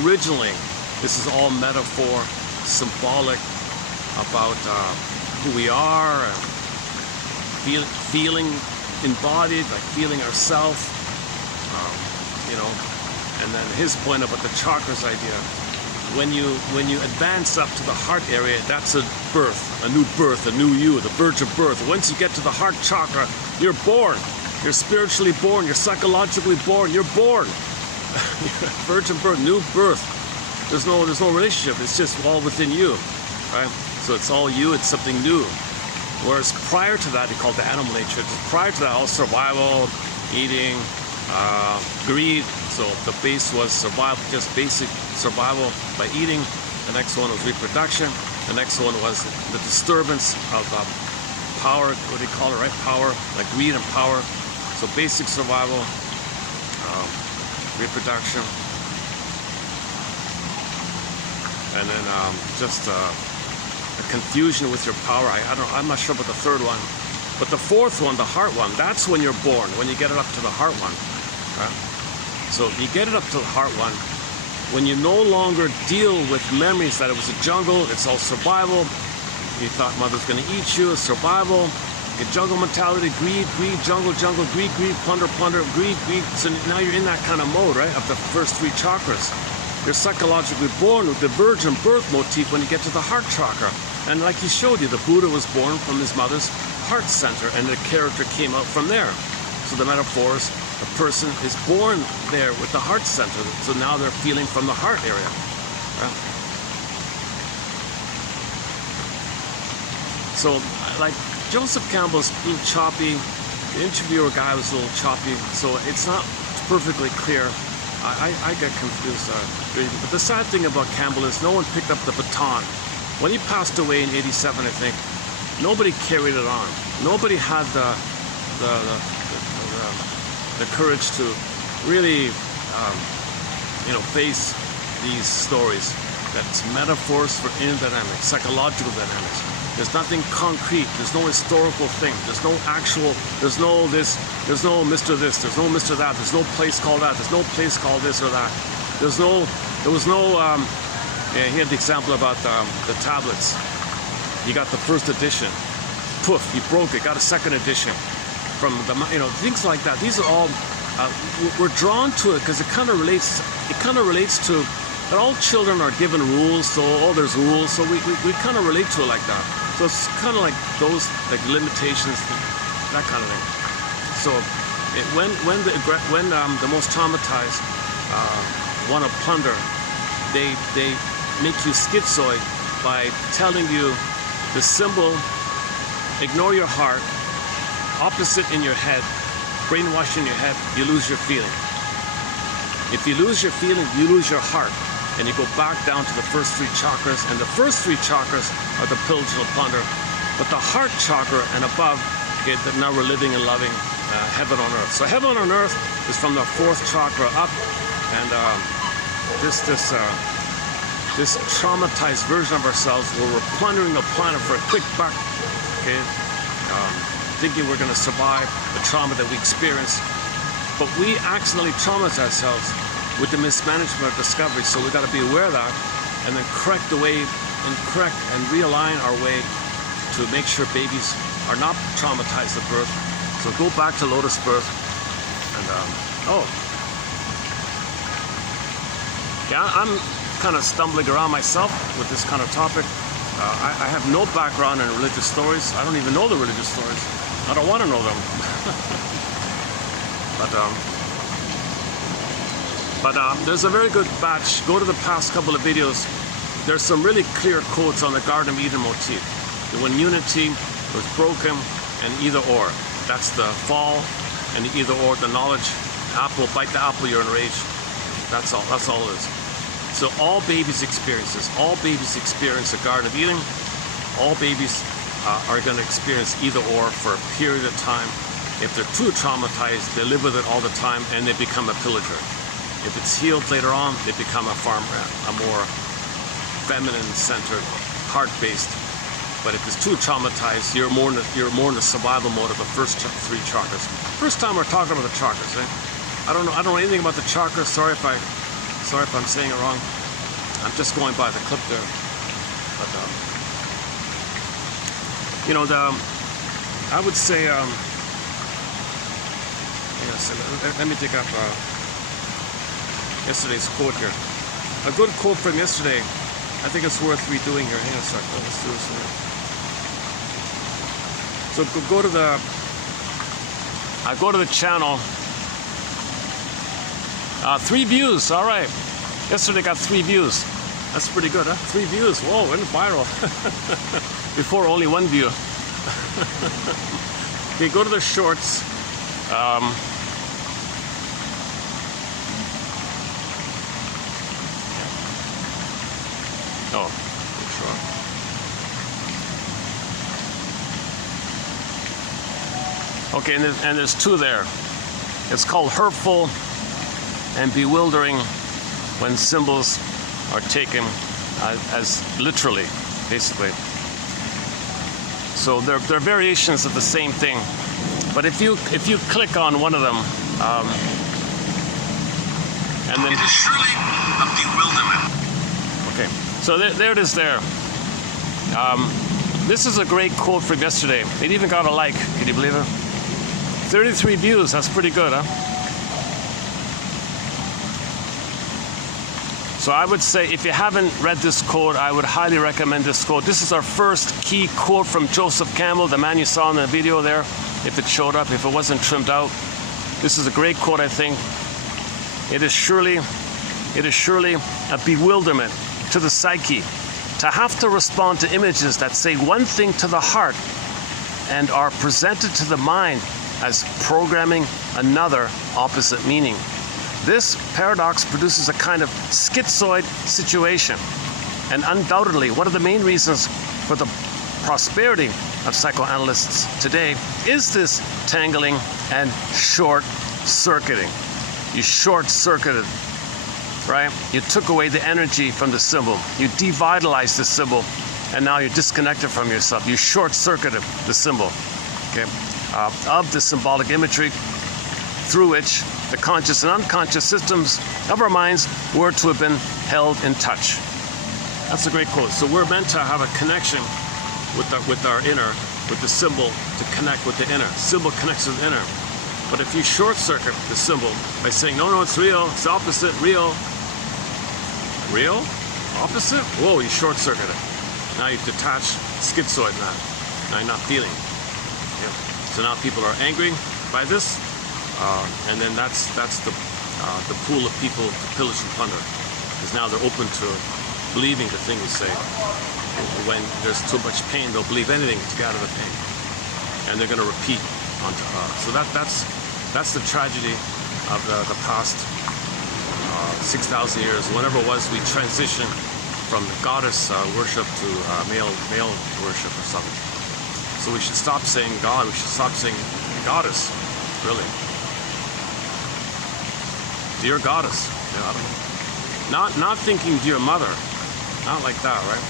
originally this is all metaphor, symbolic about who we are, feeling embodied, like feeling ourselves, and then his point about the chakras idea. When you advance up to the heart area, that's a birth, a new you, the virgin birth. Once you get to the heart chakra, you're born. You're spiritually born, you're psychologically born, you're born. Virgin birth, new birth. There's no relationship, it's just all within you, right? So it's all you, it's something new. Whereas prior to that, he called the animal nature. Prior to that, all survival, eating, greed. So the base was survival, just basic survival by eating. The next one was reproduction. The next one was the disturbance of power, what do you call it, right? Power, like greed and power. So basic survival, reproduction, and then just a confusion with your power. I'm not sure about the third one, but the fourth one, the heart one, that's when you're born, when you get it up to the heart one. Right? So if you get it up to the heart one, when you no longer deal with memories that it was a jungle, it's all survival. You thought mother's going to eat you, survival. Get jungle mentality, greed, jungle, greed, plunder, greed. So now you're in that kind of mode, right? Of the first three chakras. You're psychologically born with the virgin birth motif when you get to the heart chakra. And like he showed you, the Buddha was born from his mother's heart center, and the character came out from there. So the metaphor is a person is born there with the heart center. So now they're feeling from the heart area. Right? So, like, Joseph Campbell's a little choppy. The interviewer guy was a little choppy, so it's not perfectly clear. I get confused. But the sad thing about Campbell is no one picked up the baton When he passed away in '87, I think, nobody carried it on. Nobody had the courage to really, face these stories. That's metaphors for inner dynamics, psychological dynamics. There's nothing concrete. There's no historical thing. There's no actual. There's no this. There's no Mr. This. There's no Mr. That. There's no place called that. There's no place called this or that. There was no. He had the example about the tablets. You got the first edition. Poof, you broke it. Got a second edition. From the things like that. These are all. We're drawn to it because it kind of relates. It kind of relates to. But all children are given rules, so there's rules, so we kind of relate to it like that. So it's kind of like those limitations, that kind of thing. So when the most traumatized want to plunder, they make you schizoid by telling you the symbol, ignore your heart, opposite in your head, brainwash in your head, you lose your feeling. If you lose your feeling, you lose your heart. And you go back down to the first three chakras, and the first three chakras are the pillage and the plunder. But the heart chakra and above, that now we're living and loving heaven on earth. So heaven on earth is from the fourth chakra up, and this traumatized version of ourselves where we're plundering the planet for a quick buck, thinking we're going to survive the trauma that we experience. But we accidentally traumatize ourselves with the mismanagement of discovery, so we got to be aware of that, and then correct the way and realign our way to make sure babies are not traumatized at birth. So go back to lotus birth, and I'm kind of stumbling around myself with this kind of topic. I have no background in religious stories. I don't even know the religious stories. I don't want to know them. But there's a very good batch. Go to the past couple of videos. There's some really clear quotes on the Garden of Eden motif. When unity was broken, and either or. That's the fall, and the either or, the knowledge. Apple, bite the apple, you're enraged. That's all it is. So all babies experience this. All babies experience the Garden of Eden. All babies are going to experience either or for a period of time. If they're too traumatized, they live with it all the time, and they become a pillager. If it's healed later on, they become a more feminine-centered, heart-based. But if it's too traumatized, you're more in the survival mode of the first three chakras. First time we're talking about the chakras, eh? I don't know anything about the chakras. Sorry if I'm saying it wrong. I'm just going by the clip there. But I would say let me dig up yesterday's quote here. A good quote from yesterday. I think it's worth redoing here. Hang on a second. Let's do this here. So go to the channel. 3 views. All right. Yesterday got 3 views. That's pretty good, huh? 3 views. Whoa, went viral. Before only 1 view. Okay, go to the shorts. Oh, sure. Okay, and there's 2 there. It's called hurtful and bewildering when symbols are taken as literally, basically. So they're variations of the same thing. But if you click on one of them, and then it is surely a bewilderment. Okay. So there it is there. This is a great quote from yesterday. It even got a like. Can you believe it? 33 views. That's pretty good, huh? So I would say if you haven't read this quote, I would highly recommend this quote. This is our first key quote from Joseph Campbell, the man you saw in the video there, if it showed up, if it wasn't trimmed out. This is a great quote, I think. It is surely a bewilderment to the psyche to have to respond to images that say one thing to the heart and are presented to the mind as programming another opposite meaning. This paradox produces a kind of schizoid situation, And undoubtedly, one of the main reasons for the prosperity of psychoanalysts today is this tangling and short-circuiting. You short-circuited, right? You took away the energy from the symbol. You devitalized the symbol, and now you're disconnected from yourself. You short-circuited the symbol, okay, of the symbolic imagery through which the conscious and unconscious systems of our minds were to have been held in touch. That's a great quote. So we're meant to have a connection with our inner, with the symbol, to connect with the inner. Symbol connects with the inner. But if you short-circuit the symbol by saying, no, it's real, it's opposite, real. Real? Opposite? Whoa, you short-circuit it. Now you've detached schizoid now. Now you're not feeling. Yeah. So now people are angry by this, and then that's the pool of people to pillage and plunder. Because now they're open to believing the thing you say. When there's too much pain, they'll believe anything to get out of the pain, and they're going to repeat onto so that's the tragedy of the past 6,000 years. Whenever it was we transitioned from goddess worship to male worship or something. So we should stop saying God. We should stop saying goddess. Really, dear goddess. Yeah, I don't know. Not thinking dear mother. Not like that, right?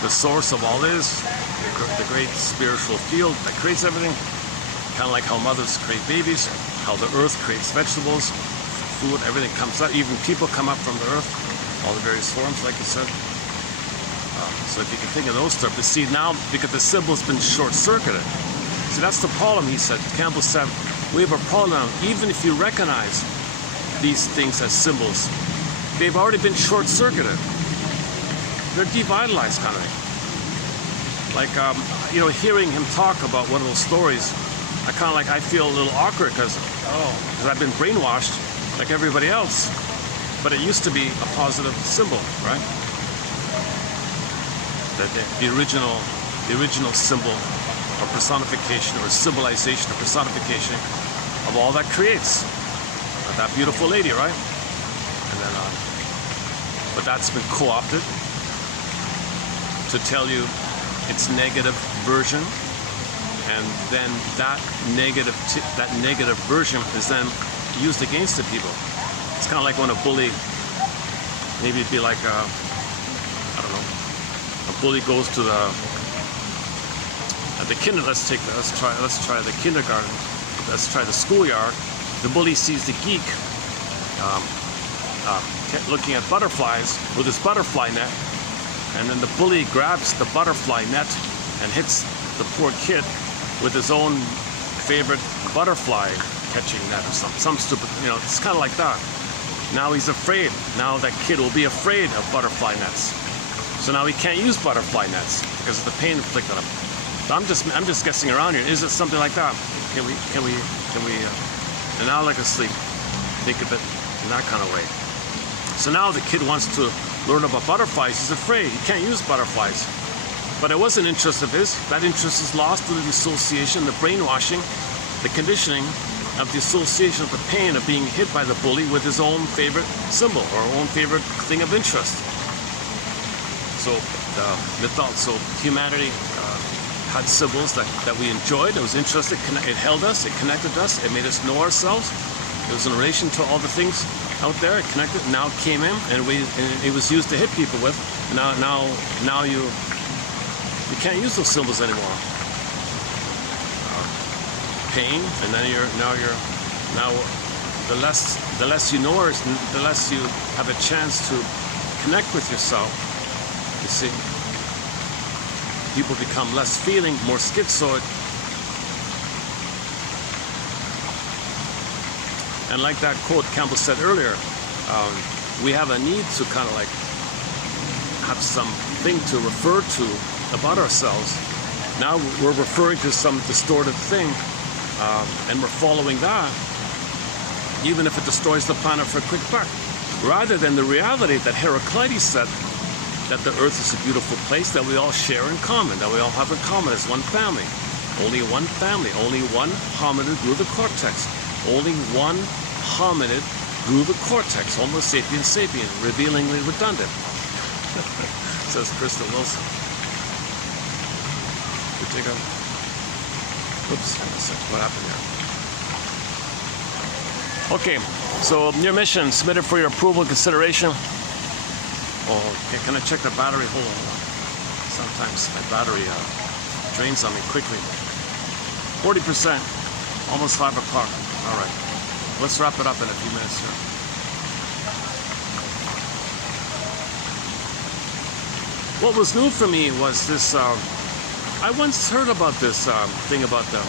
The source of all is the great spiritual field that creates everything. Kind of like how mothers create babies, how the earth creates vegetables, food, everything comes up. Even people come up from the earth, all the various forms, like you said. So if you can think of those terms, but see now, because the symbol's been short-circuited. See, that's the problem, he said. Campbell said, we have a problem now. Even if you recognize these things as symbols, they've already been short-circuited. They're devitalized, kind of thing. Like, hearing him talk about one of those stories, I feel a little awkward because I've been brainwashed like everybody else. But it used to be a positive symbol, right? The original symbol or personification or symbolization or personification of all that creates. That beautiful lady, right? And then, but that's been co-opted to tell you its negative version, and then that negative version is then used against the people. It's kind of like when a bully, maybe it'd be like a bully goes to the let's try the kindergarten, let's try the schoolyard. The bully sees the geek looking at butterflies with his butterfly net, and then the bully grabs the butterfly net and hits the poor kid with his own favorite butterfly catching net or some stupid, it's kind of like that. Now he's afraid. Now that kid will be afraid of butterfly nets. So now he can't use butterfly nets because of the pain inflicted on him. So I'm just guessing around here. Is it something like that? Can we analogously think of it in that kind of way? So now the kid wants to learn about butterflies. He's afraid. He can't use butterflies. But it was an interest of his. That interest is lost through the association, the brainwashing, the conditioning of the association of the pain of being hit by the bully with his own favorite symbol or own favorite thing of interest. So humanity had symbols that we enjoyed. It was interesting. It held us. It connected us. It made us know ourselves. It was in relation to all the things out there. It connected. Now it came in, and it was used to hit people with. Now you can't use those symbols anymore. Pain, and then the less you know, or the less you have a chance to connect with yourself. You see, people become less feeling, more schizoid. And like that quote Campbell said earlier, we have a need to kind of like have something to refer to about ourselves. Now we're referring to some distorted thing, and we're following that, even if it destroys the planet for a quick buck, rather than the reality that Heraclitus said, that the earth is a beautiful place that we all share in common, that we all have in common as one family. Only one family, only one hominid grew the cortex. Only one hominid grew the cortex, Homo sapiens sapien, revealingly redundant. Says Crystal Wilson. We take a. Oops, what happened there? Okay, so your mission submitted for your approval and consideration. Oh, okay, can I check the battery? Hold on. Sometimes my battery drains on me quickly. 40%, almost 5 o'clock. All right, let's wrap it up in a few minutes here. What was new for me was this, I once heard about this thing about the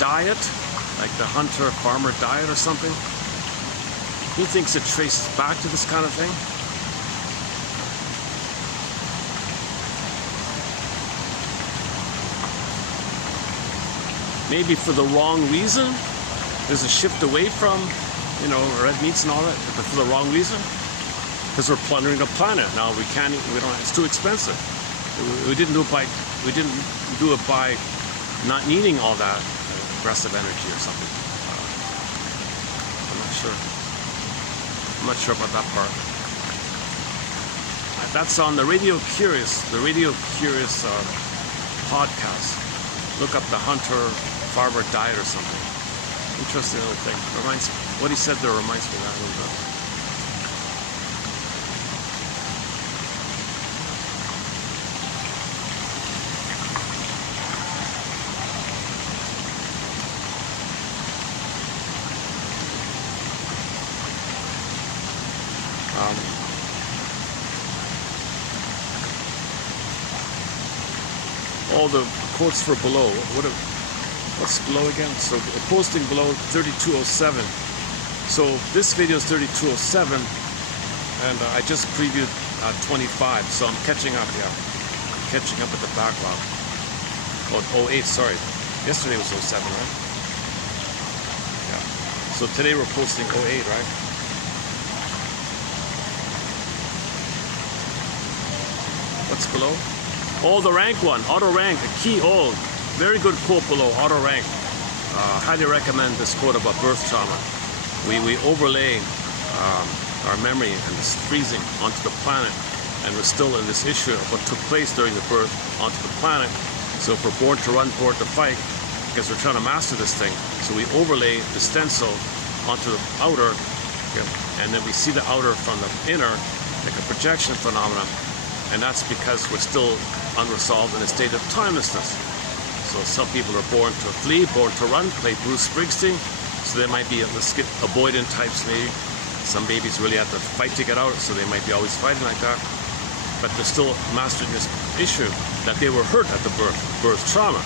diet, like the hunter-farmer diet or something. He thinks it traces back to this kind of thing. Maybe for the wrong reason. There's a shift away from, you know, red meats and all that, but for the wrong reason. Because we're plundering the planet now. We don't. It's too expensive. We didn't do it by not needing all that aggressive energy or something. I'm not sure. I'm not sure about that part. That's on the Radio Curious podcast. Look up the hunter-farmer diet or something. Interesting little thing. What he said there reminds me of that a little bit. All the quotes for below. What's below again? So posting below 3207. So this video is 3207, and I just previewed 25. So I'm catching up here. Catching up with the backlog. Oh, 08. Sorry. Yesterday was 07, right? Yeah. So today we're posting 08, right? What's below? Oh, the Rank one, Otto Rank, a key old, very good quote below, Otto Rank. Highly recommend this quote about birth trauma. We overlay our memory and this freezing onto the planet, and we're still in this issue of what took place during the birth onto the planet. So if we're born to run, born to fight, because we're trying to master this thing, so we overlay the stencil onto the outer, okay, and then we see the outer from the inner, like a projection phenomenon. And that's because we're still unresolved in a state of timelessness. So some people are born to flee, born to run, play Bruce Springsteen. So they might be, let's get avoidant types maybe. Some babies really have to fight to get out, so they might be always fighting like that. But they're still mastering this issue that they were hurt at the birth trauma.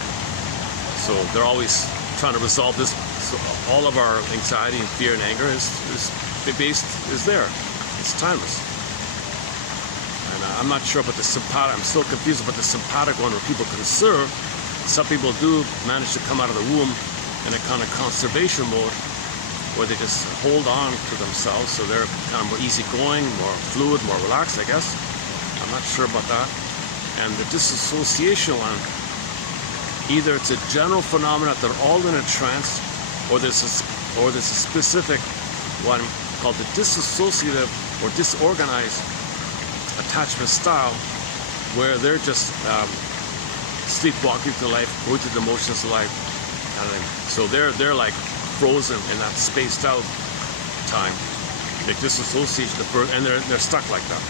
So they're always trying to resolve this. So all of our anxiety and fear and anger is there. It's timeless. I'm not sure about the sympathetic. I'm still confused about the sympathetic one where people conserve. Some people do manage to come out of the womb in a kind of conservation mode where they just hold on to themselves. So they're kind of more easygoing, more fluid, more relaxed, I guess. I'm not sure about that. And the disassociation one, either it's a general phenomenon that they're all in a trance, or there's a specific one called the dissociative or disorganized attachment style, where they're just sleepwalking through life, going through the motions of life, kind of thing. So they're like frozen in that spaced out time. They disassociate the birth, and they're stuck like that.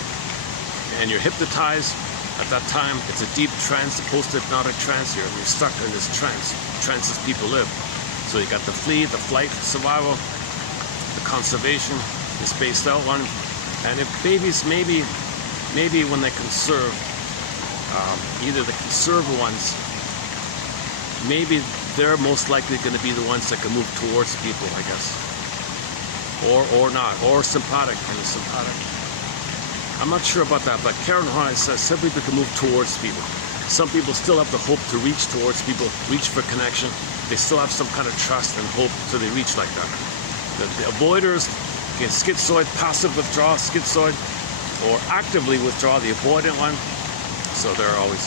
And you're hypnotized at that time. It's a deep trance, post-hypnotic trance. You're stuck in this trance. Trances people live. So you got the flee, the flight, survival, the conservation, the spaced out one. And if babies maybe when they conserve, either the conserved ones, maybe they're most likely going to be the ones that can move towards people, I guess. Or not, or sympathetic, kind of sympathetic. I'm not sure about that, but Karen Horne says some people can move towards people. Some people still have the hope to reach towards people, reach for connection. They still have some kind of trust and hope, so they reach like that. The avoiders, again, schizoid, passive withdrawal, schizoid, or actively withdraw, the avoidant one. So they're always,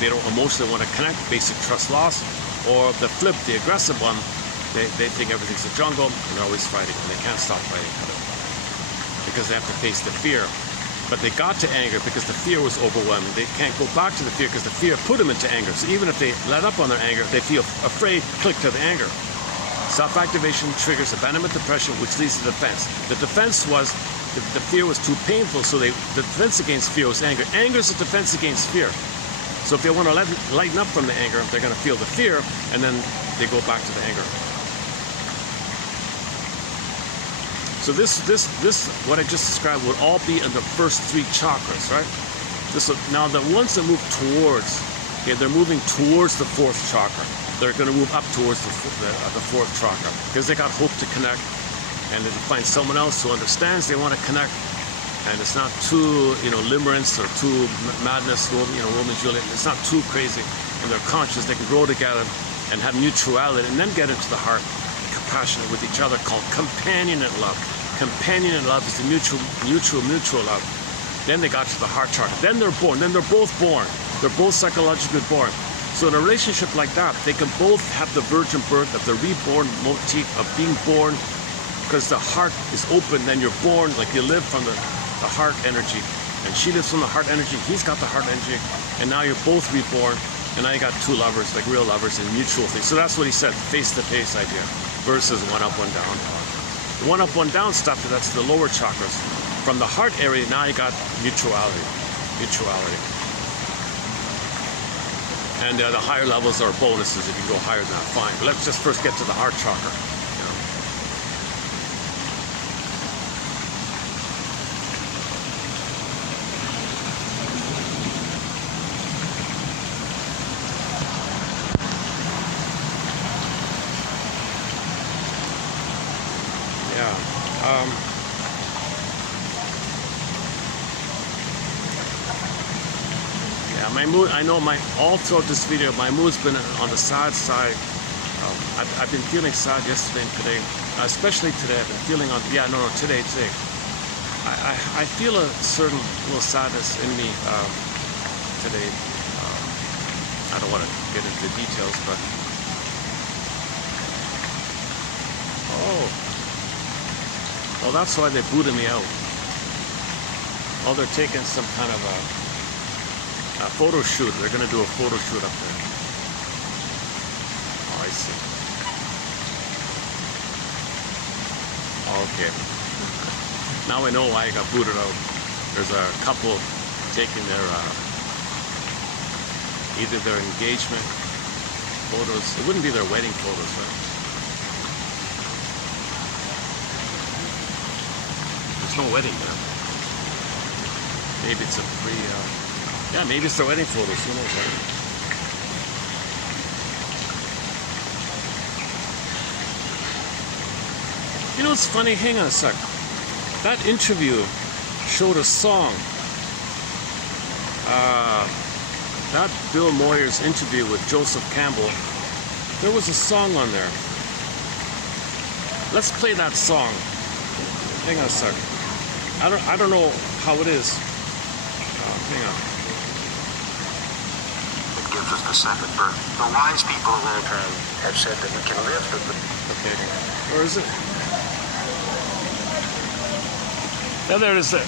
they don't emotionally want to connect, basic trust loss. Or the flip, the aggressive one, they think everything's a jungle, and they're always fighting, and they can't stop fighting because they have to face the fear. But they got to anger because the fear was overwhelming. They can't go back to the fear because the fear put them into anger. So even if they let up on their anger, they feel afraid, click to the anger. Self-activation triggers abandonment depression, which leads to defense. The defense was the fear was too painful, so the defense against fear was anger. Anger is a defense against fear. So if they want to lighten up from the anger, they're going to feel the fear, and then they go back to the anger. So this, what I just described, would all be in the first 3 chakras, right? Now the ones that move towards, okay, they're moving towards the 4th chakra. They're going to move up towards the 4th chakra because they got hope to connect, and if they find someone else who understands, they want to connect, and it's not too, limerence or too madness, Romeo and Juliet. It's not too crazy, and they're conscious. They can grow together and have mutuality, and then get into the heart, compassionate with each other, called companionate love. Companionate love is the mutual love. Then they got to the heart chakra. Then they're born. Then they're both born. They're both psychologically born. So in a relationship like that, they can both have the virgin birth of the reborn motif of being born, because the heart is open. Then you're born, like you live from the heart energy. And she lives from the heart energy. He's got the heart energy. And now you're both reborn. And now you got 2 lovers, like real lovers and mutual things. So that's what he said, face-to-face idea versus one up, one down. The one up, one down stuff, that's the lower chakras. From the heart area, now you got mutuality. And the higher levels are bonuses. If you go higher than that, fine. But let's just first get to the heart chakra. My mood, I know all throughout this video, my mood's been on the sad side. I've been feeling sad yesterday and today, especially today. I've been feeling today. I feel a certain little sadness in me today. I don't want to get into the details, but well, that's why they booted me out. Oh, they're taking some kind of a photo shoot. They're going to do a photo shoot up there. Oh, I see. Okay. Now I know why I got booted out. There's a couple taking their either their engagement photos. It wouldn't be their wedding photos, right? There's no wedding there. Maybe it's a yeah, maybe it's their wedding photos. Who knows, right? You know what's funny? Hang on a sec. That interview showed a song. That Bill Moyer's interview with Joseph Campbell, there was a song on there. Let's play that song. Hang on a sec. I don't know how it is. Hang on. It gives us the second birth. The wise people of all time have said that we can live the... Okay. Where is it? Yeah, there it is there.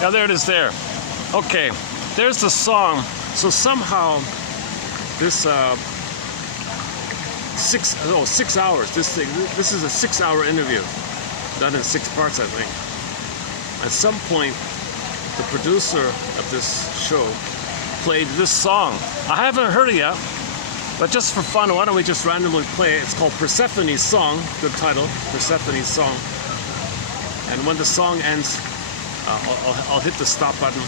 Yeah, there it is there. Okay. There's the song. So somehow this 6 hours. This is a 6-hour interview, done in 6 parts, I think. At some point, the producer of this show played this song. I haven't heard it yet, but just for fun, why don't we just randomly play it? It's called Persephone's Song. Good title, Persephone's Song. And when the song ends, I'll hit the stop button.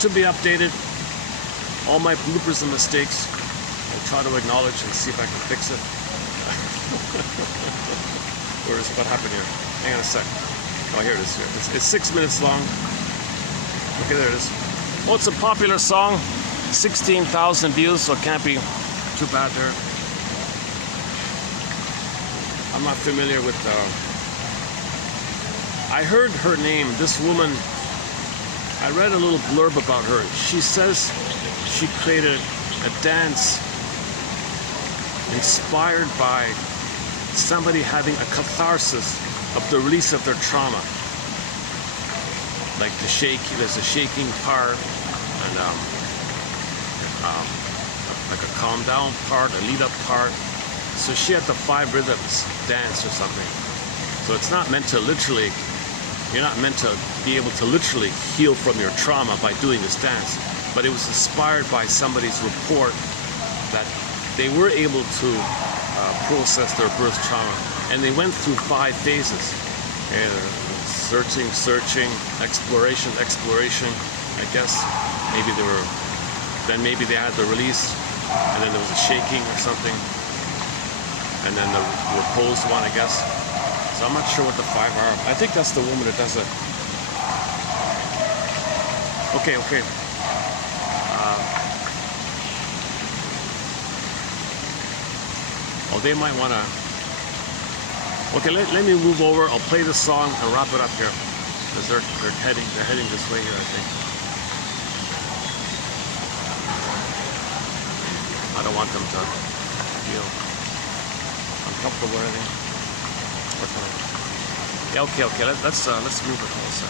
To be updated, all my bloopers and mistakes, I'll try to acknowledge and see if I can fix it. What happened here? Hang on a sec. Oh, here it is. It's 6 minutes long. Okay, there it is. Well, it's a popular song. 16,000 views, so it can't be too bad there. I'm not familiar with... I heard her name, this woman. I read a little blurb about her. She says she created a dance inspired by somebody having a catharsis of the release of their trauma. Like there's a shaking part, and like a calm down part, a lead up part. So she had the 5 rhythms dance or something. So it's not meant to literally, you're not meant to be able to literally heal from your trauma by doing this dance, but it was inspired by somebody's report that they were able to process their birth trauma, and they went through 5 phases. Searching, exploration, I guess. Maybe they had the release, and then there was a shaking or something, and then the repose one, I guess. So I'm not sure what the 5 are. I think that's the woman that does it. Okay. They might want to... Okay, let me move over. I'll play the song and wrap it up here. Because they're heading this way here, I think. I don't want them to feel uncomfortable or anything. Yeah, okay. Let's move it closer.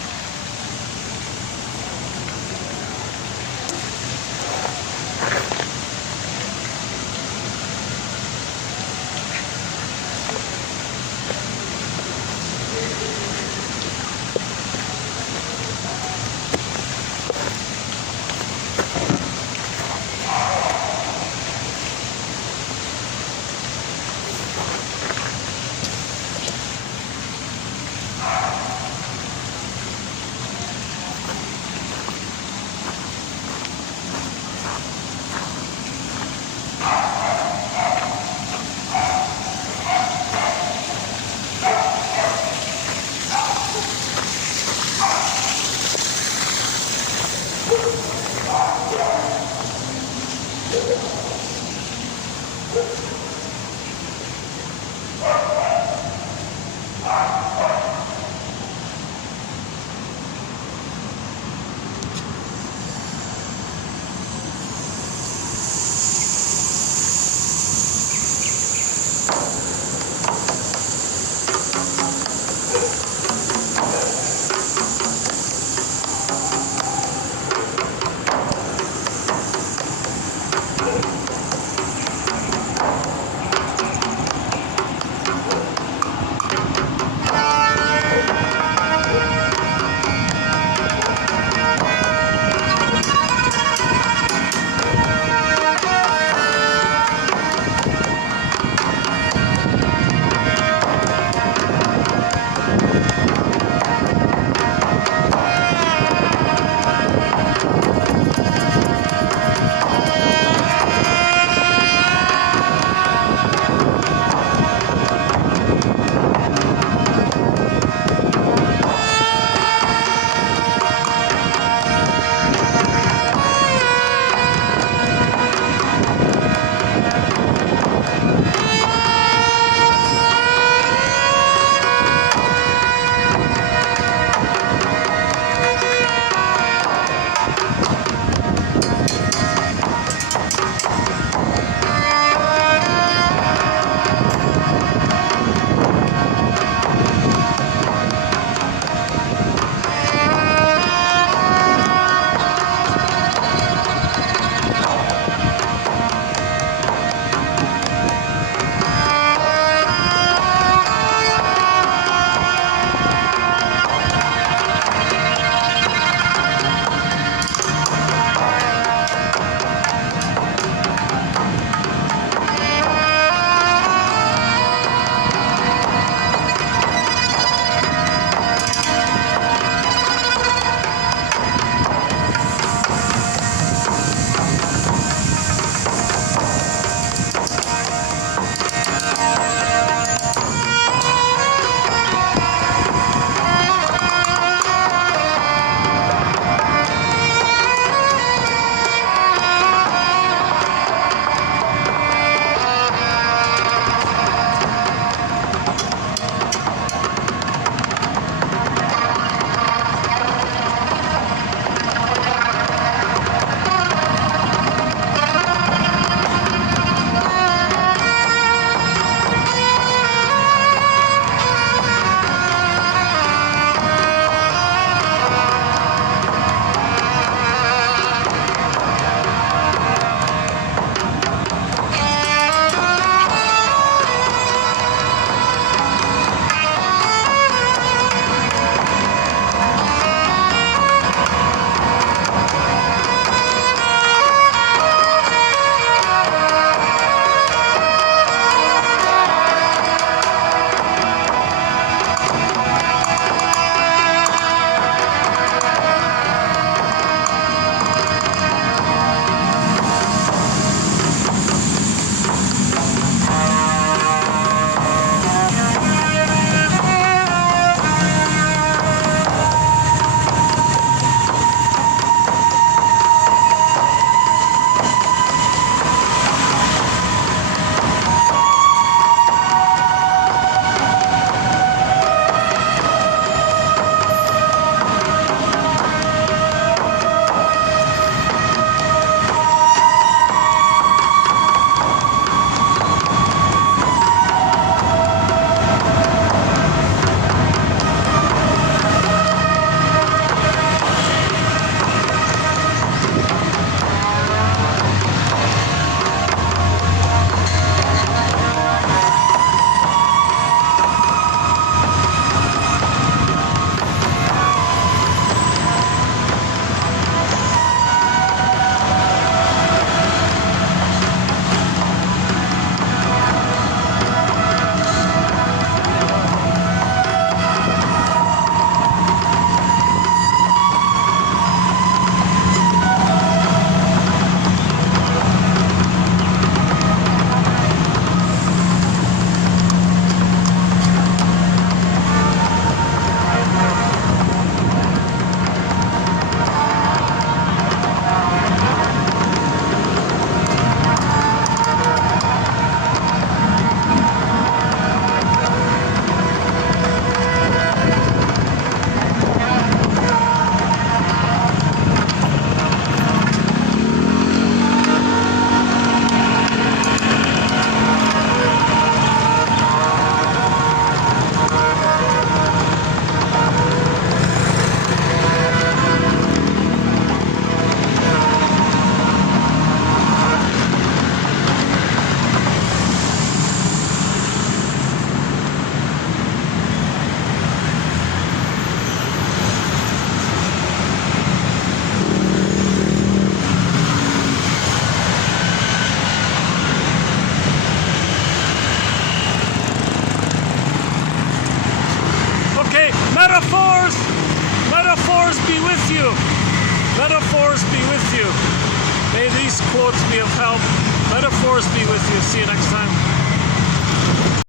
Metaphors! Metaphors be with you. Metaphors be with you. May these quotes be of help. Metaphors be with you. See you next time.